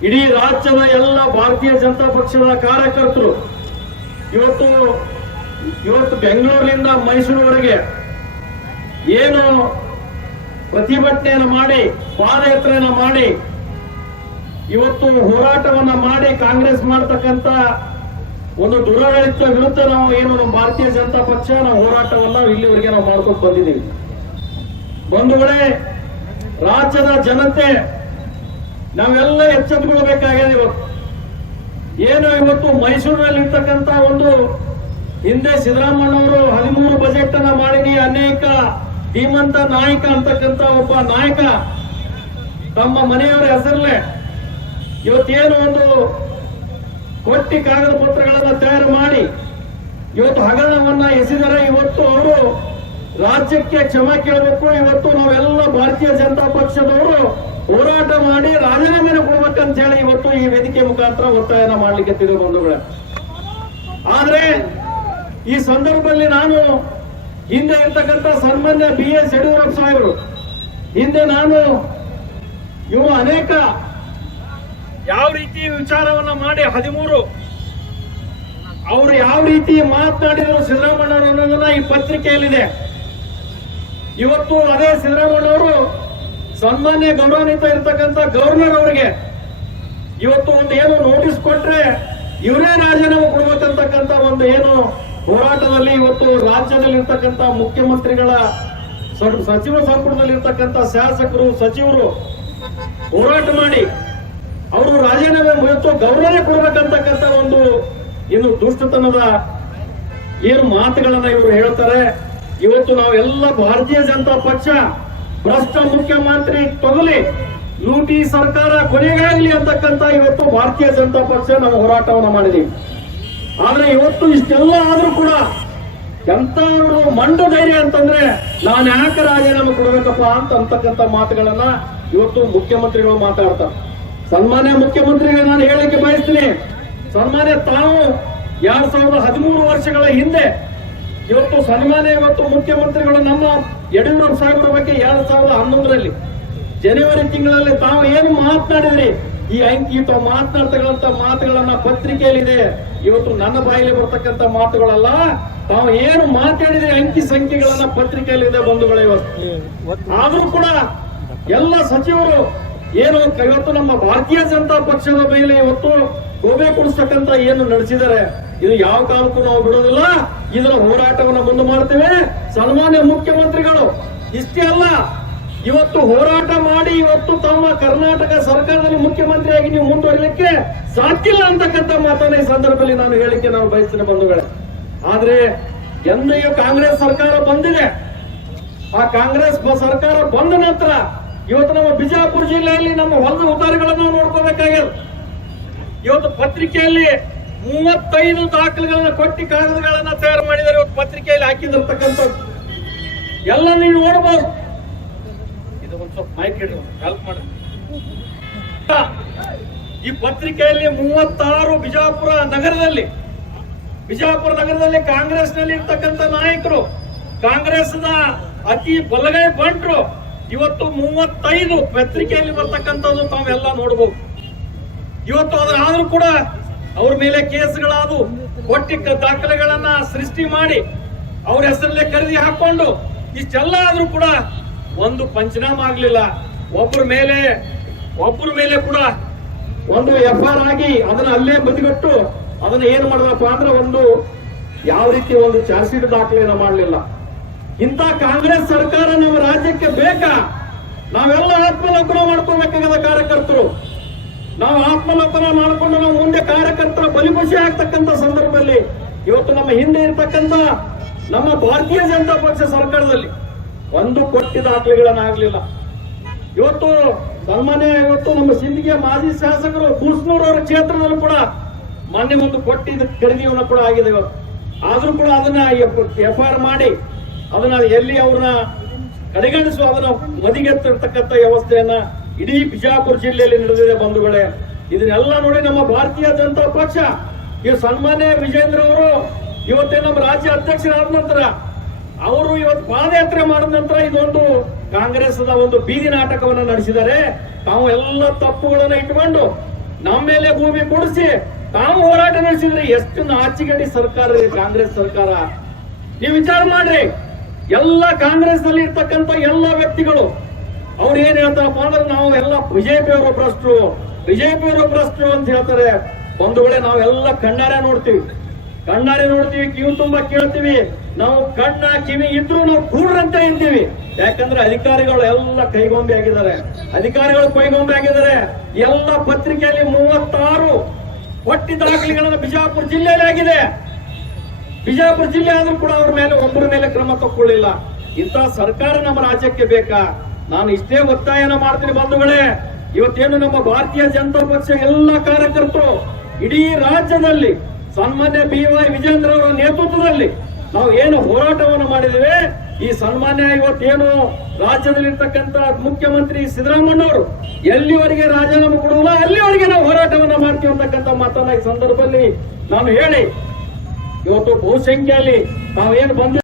ಇಡೀ ರಾಜ್ಯದ ಎಲ್ಲ ಭಾರತೀಯ ಜನತಾ ಪಕ್ಷದ ಕಾರ್ಯಕರ್ತರು ಇವತ್ತು ಬೆಂಗಳೂರಿನಿಂದ ಮೈಸೂರುವರೆಗೆ ಏನು ಪ್ರತಿಭಟನೆಯನ್ನು ಮಾಡಿ, ಪಾದಯಾತ್ರೆಯನ್ನು ಮಾಡಿ, ಇವತ್ತು ಹೋರಾಟವನ್ನ ಮಾಡಿ ಕಾಂಗ್ರೆಸ್ ಮಾಡತಕ್ಕಂತ ಒಂದು ದುರಾಡಳಿತ ವಿರುದ್ಧ ನಾವು ಏನು ನಮ್ಮ ಭಾರತೀಯ ಜನತಾ ಪಕ್ಷ ನಾವು ಹೋರಾಟವನ್ನ ಇಲ್ಲಿವರೆಗೆ ನಾವು ಮಾಡ್ಕೊಂಡು ಬಂದಿದ್ದೀವಿ. ಬಂಧುಗಳೇ, ರಾಜ್ಯದ ಜನತೆ ನಾವೆಲ್ಲ ಎಚ್ಚೆತ್ತುಕೊಳ್ಬೇಕಾಗಿದೆ. ಏನು ಇವತ್ತು ಮೈಸೂರಿನಲ್ಲಿ ಇರ್ತಕ್ಕಂಥ ಒಂದು ಹಿಂದೆ ಸಿದ್ದರಾಮಯ್ಯನವರು 13 ಬಜೆಟ್ ಅನ್ನ ಮಾಡಿ ಅನೇಕ ಧೀಮಂತ ನಾಯಕ ಅಂತಕ್ಕಂಥ ಒಬ್ಬ ನಾಯಕ ತಮ್ಮ ಮನೆಯವರ ಹೆಸರಲ್ಲೇ ಇವತ್ತೇನು ಒಂದು ಕೊಟ್ಟಿ ಕಾಗದ ಪತ್ರಗಳನ್ನ ತಯಾರು ಮಾಡಿ ಇವತ್ತು ಹಗರಣವನ್ನ ಎಸೆದರೆ ಇವತ್ತು ಅವರು ರಾಜ್ಯಕ್ಕೆ ಕ್ಷಮೆ ಕೇಳಬೇಕು. ಇವತ್ತು ನಾವೆಲ್ಲ ಭಾರತೀಯ ಜನತಾ ಪಕ್ಷದವರು ಹೋರಾಟ ಮಾಡಿ ರಾಜೀನಾಮೆ ಕೊಡ್ಬೇಕಂತ ಹೇಳಿ ಇವತ್ತು ಈ ವೇದಿಕೆ ಮುಖಾಂತರ ಒತ್ತಾಯನ ಮಾಡ್ಲಿಕ್ಕೆ ತಿರುಗಿ ಬಂಧುಗಳೇ. ಆದ್ರೆ ಈ ಸಂದರ್ಭದಲ್ಲಿ ನಾನು ಹಿಂದೆ ಇರ್ತಕ್ಕಂಥ ಸನ್ಮಾನ್ಯ BS ಯಡಿಯೂರಪ್ಪ ಸಾಹೇಬರು ಹಿಂದೆ ನಾನು ಇವರು ಅನೇಕ ಯಾವ ರೀತಿ ವಿಚಾರವನ್ನ ಮಾಡಿ 13 ಅವರು ಯಾವ ರೀತಿ ಮಾತನಾಡಿದ್ರು ಸಿದ್ದರಾಮಯ್ಯವರು ಅನ್ನೋದನ್ನ ಈ ಪತ್ರಿಕೆಯಲ್ಲಿದೆ. ಇವತ್ತು ಅದೇ ಸಿದ್ದರಾಮಯ್ಯವರು ಸನ್ಮಾನ್ಯ ಗೌರವಾನ್ವಿತ ಇರ್ತಕ್ಕಂಥ ಗವರ್ನರ್ ಅವರಿಗೆ ಇವತ್ತು ಒಂದು ಏನು ನೋಟಿಸ್ ಕೊಟ್ರೆ ಇವರೇ ರಾಜೀನಾಮೆ ಕೊಡ್ಬೇಕಂತಕ್ಕಂಥ ಒಂದು ಏನು ಹೋರಾಟದಲ್ಲಿ ಇವತ್ತು ರಾಜ್ಯದಲ್ಲಿ ಇರ್ತಕ್ಕಂಥ ಮುಖ್ಯಮಂತ್ರಿಗಳ ಸಚಿವ ಸಂಪುಟದಲ್ಲಿ ಇರ್ತಕ್ಕಂಥ ಶಾಸಕರು, ಸಚಿವರು ಹೋರಾಟ ಮಾಡಿ ಅವರು ರಾಜೀನಾಮೆ ಇವತ್ತು ಗೌರವನೇ ಕೊಡ್ಬೇಕಂತಕ್ಕಂಥ ಒಂದು ಇನ್ನು ದುಷ್ಟತನದ ಏನು ಮಾತುಗಳನ್ನ ಇವರು ಹೇಳ್ತಾರೆ. ಇವತ್ತು ನಾವೆಲ್ಲ ಭಾರತೀಯ ಜನತಾ ಪಕ್ಷ ಭ್ರಷ್ಟ ಮುಖ್ಯಮಂತ್ರಿ ತೊಗಲಿ, ಲೂಟಿ ಸರ್ಕಾರ ಕೊನೆಗಾಗಲಿ ಅಂತಕ್ಕಂಥ ಇವತ್ತು ಭಾರತೀಯ ಜನತಾ ಪಕ್ಷ ನಾವು ಹೋರಾಟವನ್ನು ಮಾಡಿದೀವಿ. ಆದ್ರೆ ಇವತ್ತು ಇಷ್ಟೆಲ್ಲ ಆದ್ರೂ ಕೂಡ ಎಂತವರು ಮಂಡು ಧೈರ್ಯ ಅಂತಂದ್ರೆ ನಾನು ಯಾಕೆ ರಾಜೀನಾಮೆ ಕೊಡಬೇಕಪ್ಪ ಅಂತಕ್ಕಂಥ ಮಾತುಗಳನ್ನ ಇವತ್ತು ಮುಖ್ಯಮಂತ್ರಿಗಳು ಮಾತಾಡ್ತಾರೆ. ಸನ್ಮಾನ್ಯ ಮುಖ್ಯಮಂತ್ರಿಗೆ ನಾನು ಹೇಳಲಿಕ್ಕೆ ಬಯಸ್ತೀನಿ, ಸನ್ಮಾನ್ಯ ತಾವು 2013 ವರ್ಷಗಳ ಹಿಂದೆ ಇವತ್ತು ಸನ್ಮಾನ್ಯ ಇವತ್ತು ಮುಖ್ಯಮಂತ್ರಿಗಳು ನಮ್ಮ ಯಡಿಯೂರಪ್ಪ ಸಾಹೇಬರ ಬಗ್ಗೆ 2011ರಲ್ಲಿ ಜನವರಿ ತಿಂಗಳಲ್ಲಿ ತಾವು ಏನು ಮಾತನಾಡಿದ್ರಿ, ಈ ಅಂಕಿ ತಾವು ಮಾತನಾಡ್ತಕ್ಕಂಥ ಮಾತುಗಳನ್ನ ಪತ್ರಿಕೆಯಲ್ಲಿದೆ. ಇವತ್ತು ನನ್ನ ಬಾಯಲ್ಲಿ ಬರ್ತಕ್ಕಂಥ ಮಾತುಗಳಲ್ಲ, ತಾವು ಏನು ಮಾತಾಡಿದ್ರೆ ಅಂಕಿ ಸಂಖ್ಯೆಗಳನ್ನ ಪತ್ರಿಕೆಯಲ್ಲಿದೆ ಬಂಧುಗಳೇ. ಇವತ್ತು ಆದ್ರೂ ಕೂಡ ಎಲ್ಲ ಸಚಿವರು ಏನು ಇವತ್ತು ನಮ್ಮ ಭಾರತೀಯ ಜನತಾ ಪಕ್ಷದ ಮೇಲೆ ಇವತ್ತು ಗೋಬೆ ಕೊಡಿಸ್ತಕ್ಕಂಥ ಏನು ನಡೆಸಿದ್ದಾರೆ, ಇದು ಯಾವ ಕಾಲಕ್ಕೂ ನಾವು ಬಿಡೋದಿಲ್ಲ. ಇದರ ಹೋರಾಟವನ್ನು ಮುಂದೆ ಮಾಡ್ತೇವೆ. ಸನ್ಮಾನ್ಯ ಮುಖ್ಯಮಂತ್ರಿಗಳು ಇಷ್ಟೇ ಅಲ್ಲ, ಇವತ್ತು ಹೋರಾಟ ಮಾಡಿ ಇವತ್ತು ತಮ್ಮ ಕರ್ನಾಟಕ ಸರ್ಕಾರದಲ್ಲಿ ಮುಖ್ಯಮಂತ್ರಿಯಾಗಿ ನೀವು ಮುಂದುವರಿಲಿಕ್ಕೆ ಸಾಧ್ಯ ಇಲ್ಲ ಅಂತಕ್ಕಂಥ ಮಾತನ್ನ ಈ ಸಂದರ್ಭದಲ್ಲಿ ನಾನು ಹೇಳಿಕೆ ನಾವು ಬಯಸ್ತೇನೆ ಬಂಧುಗಳೇ. ಆದ್ರೆ ಎಂದೆಯೂ ಕಾಂಗ್ರೆಸ್ ಸರ್ಕಾರ ಬಂದಿದೆ. ಆ ಕಾಂಗ್ರೆಸ್ ಸರ್ಕಾರ ಬಂದ ನಂತರ ಇವತ್ತು ನಮ್ಮ ಬಿಜಾಪುರ ಜಿಲ್ಲೆಯಲ್ಲಿ ನಮ್ಮ ಹೊಲದ ಉತ್ತಾರಗಳನ್ನು ನೋಡ್ಕೋಬೇಕಾಗ್ಯದ. ಇವತ್ತು ಪತ್ರಿಕೆಯಲ್ಲಿ 35 ದಾಖಲೆಗಳನ್ನ ಕೊಟ್ಟಿ ಕಾಗದಗಳನ್ನ ತಯಾರು ಮಾಡಿದ್ದಾರೆ. ಇವತ್ತು ಪತ್ರಿಕೆಯಲ್ಲಿ ಹಾಕಿದಿರ್ತಕ್ಕಂಥದ್ದು ಎಲ್ಲ ನೀವು ನೋಡಬಹುದು. ಇದು ಒಂದು ಸ್ವಲ್ಪ ಮೈಕ್ ಇಡಿ, ಹೆಲ್ಪ್ ಮಾಡಿ. ಈ ಪತ್ರಿಕೆಯಲ್ಲಿ 36 ಬಿಜಾಪುರ ನಗರದಲ್ಲಿ ಕಾಂಗ್ರೆಸ್ನಲ್ಲಿ ಇರ್ತಕ್ಕಂಥ ನಾಯಕರು, ಕಾಂಗ್ರೆಸ್ನ ಅತಿ ಬಲಗೈ ಬಂಟ್ರು ಇವತ್ತು 35 ಪತ್ರಿಕೆಯಲ್ಲಿ ಬರ್ತಕ್ಕಂಥದ್ದು ತಾವೆಲ್ಲ ನೋಡಬಹುದು. ಇವತ್ತು ಅದಾದ್ರೂ ಕೂಡ ಅವ್ರ ಮೇಲೆ ಕೇಸ್ಗಳಾದವು, ಕೊಟ್ಟಿ ದಾಖಲೆಗಳನ್ನ ಸೃಷ್ಟಿ ಮಾಡಿ ಅವ್ರ ಹೆಸರಲ್ಲೇ ಖರೀದಿ ಹಾಕೊಂಡು ಇಷ್ಟೆಲ್ಲ ಆದ್ರೂ ಕೂಡ ಒಂದು ಪಂಚನಾಮ ಆಗ್ಲಿಲ್ಲ. ಒಬ್ಬರ ಮೇಲೆ ಕೂಡ ಒಂದು FIR ಆಗಿ ಅದನ್ನ ಅಲ್ಲೇ ಬದಿಗಟ್ಟು ಅದನ್ನ ಏನ್ ಮಾಡಿದ್ರಪ್ಪ ಅಂದ್ರೆ ಒಂದು ಯಾವ ರೀತಿ ಒಂದು ಚಾರ್ಜ್ ಶೀಟ್ ದಾಖಲೆಯನ್ನ ಮಾಡಲಿಲ್ಲ. ಇಂಥ ಕಾಂಗ್ರೆಸ್ ಸರ್ಕಾರ ನಮ್ಮ ರಾಜ್ಯಕ್ಕೆ ಬೇಕಾ? ನಾವೆಲ್ಲ ಆತ್ಮಲೋಕನ ಮಾಡ್ಕೋಬೇಕಾಗದ ಕಾರ್ಯಕರ್ತರು. ನಾವು ಆತ್ಮಲೋಕನ ಮಾಡಿಕೊಂಡು ನಾವು ಮುಂದೆ ಕಾರ್ಯಕರ್ತರ ಬಲಿಪಶಿ ಆಗ್ತಕ್ಕಂಥ ಸಂದರ್ಭದಲ್ಲಿ ಇವತ್ತು ನಮ್ಮ ಹಿಂದೆ ಇರ್ತಕ್ಕಂಥ ನಮ್ಮ ಭಾರತೀಯ ಜನತಾ ಪಕ್ಷ ಸರ್ಕಾರದಲ್ಲಿ ಒಂದು ಕೊಟ್ಟಿ ದಾಖಲೆಗಳನ್ನಾಗಲಿಲ್ಲ. ಇವತ್ತು ಇವತ್ತು ನಮ್ಮ ಸಿಂದಗಿಯ ಮಾಜಿ ಶಾಸಕರು ಬೂಸ್ನೂರ್ ಅವರ ಕ್ಷೇತ್ರದಲ್ಲೂ ಕೂಡ ಮೊನ್ನೆ ಒಂದು ಕೊಟ್ಟಿ ಖರೀದಿಯನ್ನು ಕೂಡ ಆಗಿದೆ. ಇವತ್ತು ಆದ್ರೂ ಕೂಡ ಅದನ್ನ FIR ಮಾಡಿ ಅದನ್ನ ಎಲ್ಲಿ ಅವ್ರನ್ನ ಕಡೆಗಣಿಸುವ ಅದನ್ನ ಮದಿಗೆತ್ತಿರ್ತಕ್ಕಂಥ ವ್ಯವಸ್ಥೆಯನ್ನ ಇಡೀ ಬಿಜಾಪುರ ಜಿಲ್ಲೆಯಲ್ಲಿ ನಡೆದಿದೆ ಬಂಧುಗಳೇ. ಇದನ್ನೆಲ್ಲ ನೋಡಿ ನಮ್ಮ ಭಾರತೀಯ ಜನತಾ ಪಕ್ಷ ಈ ಸನ್ಮಾನ್ಯ ವಿಜೇಂದ್ರ ಅವರು ಇವತ್ತೇ ನಮ್ಮ ರಾಜ್ಯ ಅಧ್ಯಕ್ಷರಾದ ನಂತರ ಅವರು ಇವತ್ತು ಪಾದಯಾತ್ರೆ ಮಾಡಿದ ನಂತರ ಇದೊಂದು ಕಾಂಗ್ರೆಸ್ನ ಒಂದು ಬೀದಿ ನಾಟಕವನ್ನ ನಡೆಸಿದ್ದಾರೆ. ತಾವು ಎಲ್ಲ ತಪ್ಪುಗಳನ್ನ ಇಟ್ಕೊಂಡು ನಮ್ಮ ಮೇಲೆ ಭೂಮಿ ಕೊಡಿಸಿ ತಾವು ಹೋರಾಟ ನಡೆಸಿದ್ರೆ ಎಷ್ಟು ನಾಚಿಗಡಿ ಸರ್ಕಾರ ಇದೆ ಕಾಂಗ್ರೆಸ್ ಸರ್ಕಾರ. ನೀವು ವಿಚಾರ ಮಾಡ್ರಿ, ಎಲ್ಲ ಕಾಂಗ್ರೆಸ್ ನಲ್ಲಿ ಇರ್ತಕ್ಕಂಥ ಎಲ್ಲ ವ್ಯಕ್ತಿಗಳು ಅವ್ರು ಏನ್ ಹೇಳ್ತಾರಪ್ಪ ಅಂದ್ರೆ ನಾವು ಎಲ್ಲ ಬಿಜೆಪಿ ಅವರು ಭ್ರಷ್ಟರು ಅಂತ ಹೇಳ್ತಾರೆ. ಬಂಧುಗಳೇ, ನಾವೆಲ್ಲ ಕಣ್ಣಾರೆ ನೋಡ್ತೀವಿ, ಕಿವಿ ತುಂಬಾ ಕೇಳ್ತೀವಿ. ನಾವು ಕಣ್ಣ ಕಿವಿ ಇದ್ರೂ ನಾವು ಕೂಡ್ರಂತೆ ಇರ್ತೀವಿ. ಯಾಕಂದ್ರೆ ಅಧಿಕಾರಿಗಳು ಎಲ್ಲ ಕೈಗೊಂಬೆ ಆಗಿದ್ದಾರೆ. ಎಲ್ಲ ಪತ್ರಿಕೆಯಲ್ಲಿ 36 ಕೊಟ್ಟಿ ದಾಖಲೆಗಳನ್ನು ಬಿಜಾಪುರ ಜಿಲ್ಲೆಯಲ್ಲಿ ಆಗಿದೆ. ಬಿಜಾಪುರ ಜಿಲ್ಲೆ ಆದ್ರೂ ಕೂಡ ಅವ್ರ ಮೇಲೆ ಒಬ್ಬರ ಮೇಲೆ ಕ್ರಮ ತಗೊಳ್ಳಿಲ್ಲ. ಇಂಥ ಸರ್ಕಾರ ನಮ್ಮ ರಾಜ್ಯಕ್ಕೆ ಬೇಕಾ? ನಾನು ಇಷ್ಟೇ ಒತ್ತಾಯನ ಮಾಡ್ತೀನಿ ಬಂಧುಗಳೇ. ಇವತ್ತೇನು ನಮ್ಮ ಭಾರತೀಯ ಜನತಾ ಪಕ್ಷ ಎಲ್ಲ ಕಾರ್ಯಕರ್ತರು ಇಡೀ ರಾಜ್ಯದಲ್ಲಿ ಸನ್ಮಾನ್ಯ BY ವಿಜೇಂದ್ರ ಅವರ ನೇತೃತ್ವದಲ್ಲಿ ನಾವು ಏನು ಹೋರಾಟವನ್ನು ಮಾಡಿದ್ದೇವೆ, ಈ ಸನ್ಮಾನ್ಯ ಇವತ್ತೇನು ರಾಜ್ಯದಲ್ಲಿರ್ತಕ್ಕಂಥ ಮುಖ್ಯಮಂತ್ರಿ ಸಿದ್ದರಾಮಯ್ಯನವರು ಎಲ್ಲಿವರೆಗೆ ರಾಜೀನಾಮೆ ಕೊಡುವುದಿಲ್ಲ ಅಲ್ಲಿವರೆಗೆ ನಾವು ಹೋರಾಟವನ್ನ ಮಾಡ್ತೀವಿ ಅಂತಕ್ಕಂಥ ಮಾತನ್ನ ಈ ಸಂದರ್ಭದಲ್ಲಿ ನಾನು ಹೇಳಿ, ಇವತ್ತು ಬಹುಸಂಖ್ಯೆಯಲ್ಲಿ ತಾವೇನು ಬಂದ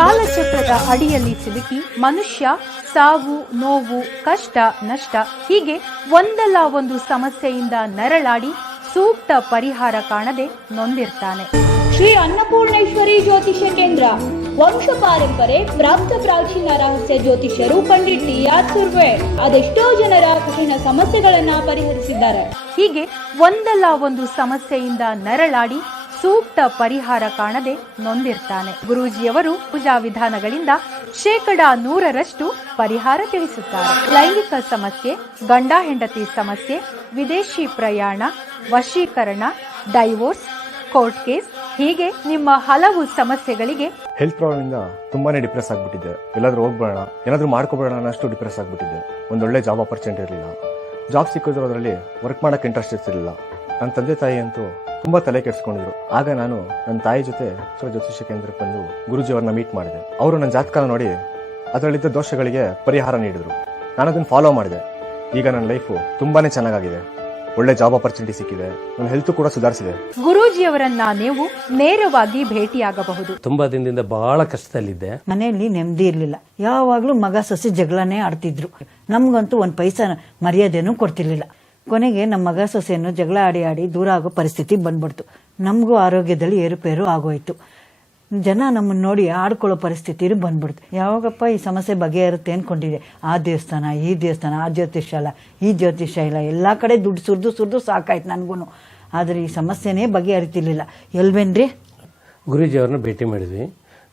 ಕಾಲಚಕ್ರದ ಅಡಿಯಲ್ಲಿ ಸಿಲುಕಿ ಮನುಷ್ಯ ಸಾವು, ನೋವು, ಕಷ್ಟ, ನಷ್ಟ ಹೀಗೆ ಒಂದಲ್ಲ ಒಂದು ಸಮಸ್ಯೆಯಿಂದ ನರಳಾಡಿ ಸೂಕ್ತ ಪರಿಹಾರ ಕಾಣದೆ ನೊಂದಿರ್ತಾನೆ. ಶ್ರೀ ಅನ್ನಪೂರ್ಣೇಶ್ವರಿ ಜ್ಯೋತಿಷ್ಯ ಕೇಂದ್ರ, ವಂಶ ಪಾರಂಪರೆ ಪ್ರಾಪ್ತ ಪ್ರಾಚೀನ ರಹಸ್ಯ ಜ್ಯೋತಿಷ್ಯರು ಪಂಡಿತ್ TR ಸುರ್ವೇರ್ ಅದೆಷ್ಟೋ ಜನರ ಕಠಿಣ ಸಮಸ್ಯೆಗಳನ್ನ ಪರಿಹರಿಸಿದ್ದಾರೆ. ಹೀಗೆ ಒಂದಲ್ಲ ಒಂದು ಸಮಸ್ಯೆಯಿಂದ ನರಳಾಡಿ ಸೂಕ್ತ ಪರಿಹಾರ ಕಾಣದೆ ನೊಂದಿರ್ತಾನೆ. ಗುರೂಜಿಯವರು ಪೂಜಾ ವಿಧಾನಗಳಿಂದ 100% ಪರಿಹಾರ ತಿಳಿಸುತ್ತಾರೆ. ಲೈಂಗಿಕ ಸಮಸ್ಯೆ, ಗಂಡ ಹೆಂಡತಿ ಸಮಸ್ಯೆ, ವಿದೇಶಿ ಪ್ರಯಾಣ, ವಶೀಕರಣ, ಡೈವೋರ್ಸ್, ಕೋರ್ಟ್ ಕೇಸ್, ಹೀಗೆ ನಿಮ್ಮ ಹಲವು ಸಮಸ್ಯೆಗಳಿಗೆ ಹೆಲ್ತ್ ಪ್ರಾಬ್ಲಮ್ ಇಂದ ತುಂಬಾನೇ ಡಿಪ್ರೆಸ್ ಆಗ್ಬಿಟ್ಟಿದ್ದೆ. ಎಲ್ಲಾದ್ರೂ ಹೋಗ್ಬೇಡ, ಏನಾದ್ರೂ ಮಾಡ್ಕೋಬೇಡ ಅನ್ನೋಷ್ಟು ಡಿಪ್ರೆಸ್ ಆಗ್ಬಿಟ್ಟಿದ್ದೆ. ಒಂದೊಳ್ಳೆ ಜಾಬ್ ಆಪರ್ಚುನಿಟಿ ಇರಲಿಲ್ಲ. ಜಾಬ್ ಸಿಕ್ಕಿದ್ರು ಅದರಲ್ಲಿ ವರ್ಕ್ ಮಾಡಕ್ಕೆ ಇಂಟ್ರೆಸ್ಟ್ ಇರ್ತಿರ್ಲಿಲ್ಲ. ನನ್ನ ತಂದೆ ತಾಯಿ ಅಂತೂ ತುಂಬಾ ತಲೆ ಕೆಡಿಸ್ಕೊಂಡಿದ್ರು. ಆಗ ನಾನು ನನ್ನ ತಾಯಿ ಜೊತೆ ಜ್ಯೋತಿಷ್ಯ ಕೇಂದ್ರಕ್ಕೆ ಬಂದು ಗುರುಜಿ ಅವ್ರನ್ನ ಮೀಟ್ ಮಾಡಿದೆ. ಅವರು ನನ್ನ ಜಾತಕನ ನೋಡಿ ಅದರಲ್ಲಿದ್ದ ದೋಷಗಳಿಗೆ ಪರಿಹಾರ ನೀಡಿದ್ರು. ನಾನು ಅದನ್ನ ಫಾಲೋ ಮಾಡಿದೆ. ಈಗ ನನ್ನ ಲೈಫು ತುಂಬಾನೇ ಚೆನ್ನಾಗಿದೆ. ಒಳ್ಳೆ ಜಾಬ್ ಆಪರ್ಚುನಿಟಿ ಸಿಕ್ಕಿದೆ. ನನ್ನ ಹೆಲ್ತ್ ಕೂಡ ಸುಧಾರಿಸಿದೆ. ಗುರೂಜಿಯವರನ್ನ ನೀವು ನೇರವಾಗಿ ಭೇಟಿಯಾಗಬಹುದು. ತುಂಬಾ ದಿನದಿಂದ ಬಹಳ ಕಷ್ಟದಲ್ಲಿದ್ದೆ. ಮನೆಯಲ್ಲಿ ನೆಮ್ಮದಿ ಇರ್ಲಿಲ್ಲ. ಯಾವಾಗ್ಲೂ ಮಗ ಸೊಸೆ ಜಗಳನೇ ಆಡ್ತಿದ್ರು. ನಮ್ಗಂತೂ ಒಂದ್ ಪೈಸಾ ಮರ್ಯಾದೆನೂ ಕೊಡ್ತಿರ್ಲಿಲ್ಲ. ಕೊನೆಗೆ ನಮ್ಮ ಮಗ ಸೊಸೆಯನ್ನು ಜಗಳ ಆಡಿ ದೂರ ಆಗೋ ಪರಿಸ್ಥಿತಿ ಬಂದ್ಬಿಡ್ತು. ನಮಗೂ ಆರೋಗ್ಯದಲ್ಲಿ ಏರುಪೇರು ಆಗೋಯ್ತು. ಜನ ನಮ್ಮನ್ನ ನೋಡಿ ಆಡ್ಕೊಳ್ಳೋ ಪರಿಸ್ಥಿತಿ ಬಂದ್ಬಿಡ್ತು. ಯಾವಾಗಪ್ಪ ಈ ಸಮಸ್ಯೆ ಬಗೆಹರುತ್ತೆ ಅನ್ಕೊಂಡಿದೆ. ಆ ದೇವಸ್ಥಾನ, ಈ ದೇವಸ್ಥಾನ, ಆ ಜ್ಯೋತಿಷ್ಯ ಇಲ್ಲ, ಈ ಜ್ಯೋತಿಷ್ಯ ಇಲ್ಲ, ಎಲ್ಲಾ ಕಡೆ ದುಡ್ಡು ಸುರಿದು ಸಾಕಾಯ್ತು ನನ್ಗೂನು. ಆದ್ರೆ ಈ ಸಮಸ್ಯೆನೇ ಬಗೆಹರಿತಿರ್ಲಿಲ್ಲ. ಎಲ್ವೇನ್ರಿ? ಗುರೂಜಿ ಅವ್ರನ್ನ ಭೇಟಿ ಮಾಡಿದ್ವಿ.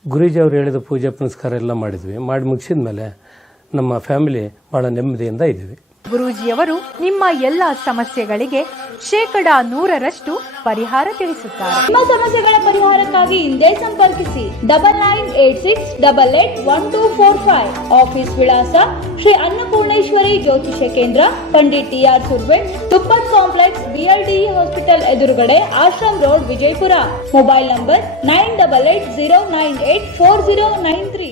ಗುರೂಜಿ ಅವ್ರು ಹೇಳಿದ ಪೂಜೆ ಪುನಸ್ಕಾರ ಎಲ್ಲ ಮಾಡಿದ್ವಿ. ಮಾಡಿ ಮುಗಿಸಿದ್ಮೇಲೆ ನಮ್ಮ ಫ್ಯಾಮಿಲಿ ಬಹಳ ನೆಮ್ಮದಿಯಿಂದ ಇದ್ವಿ. ಗುರೂಜಿಯವರು ನಿಮ್ಮ ಎಲ್ಲ ಸಮಸ್ಯೆಗಳಿಗೆ 100% ಪರಿಹಾರ ತಿಳಿಸುತ್ತಾರೆ. ನಿಮ್ಮ ಸಮಸ್ಯೆಗಳ ಪರಿಹಾರಕ್ಕಾಗಿ ಹಿಂದೆ ಸಂಪರ್ಕಿಸಿ 9986881245. ಆಫೀಸ್ ವಿಳಾಸ ಶ್ರೀ ಅನ್ನಪೂರ್ಣೇಶ್ವರಿ ಜ್ಯೋತಿಷ್ಯ ಕೇಂದ್ರ, ಪಂಡಿತ್ TR ಸುರ್ವೆ, ತುಪ್ಪತ್ ಕಾಂಪ್ಲೆಕ್ಸ್, BLDE ಹಾಸ್ಪಿಟಲ್ ಎದುರುಗಡೆ, Ashram road, Vijayapura. Mobile number 9880984093.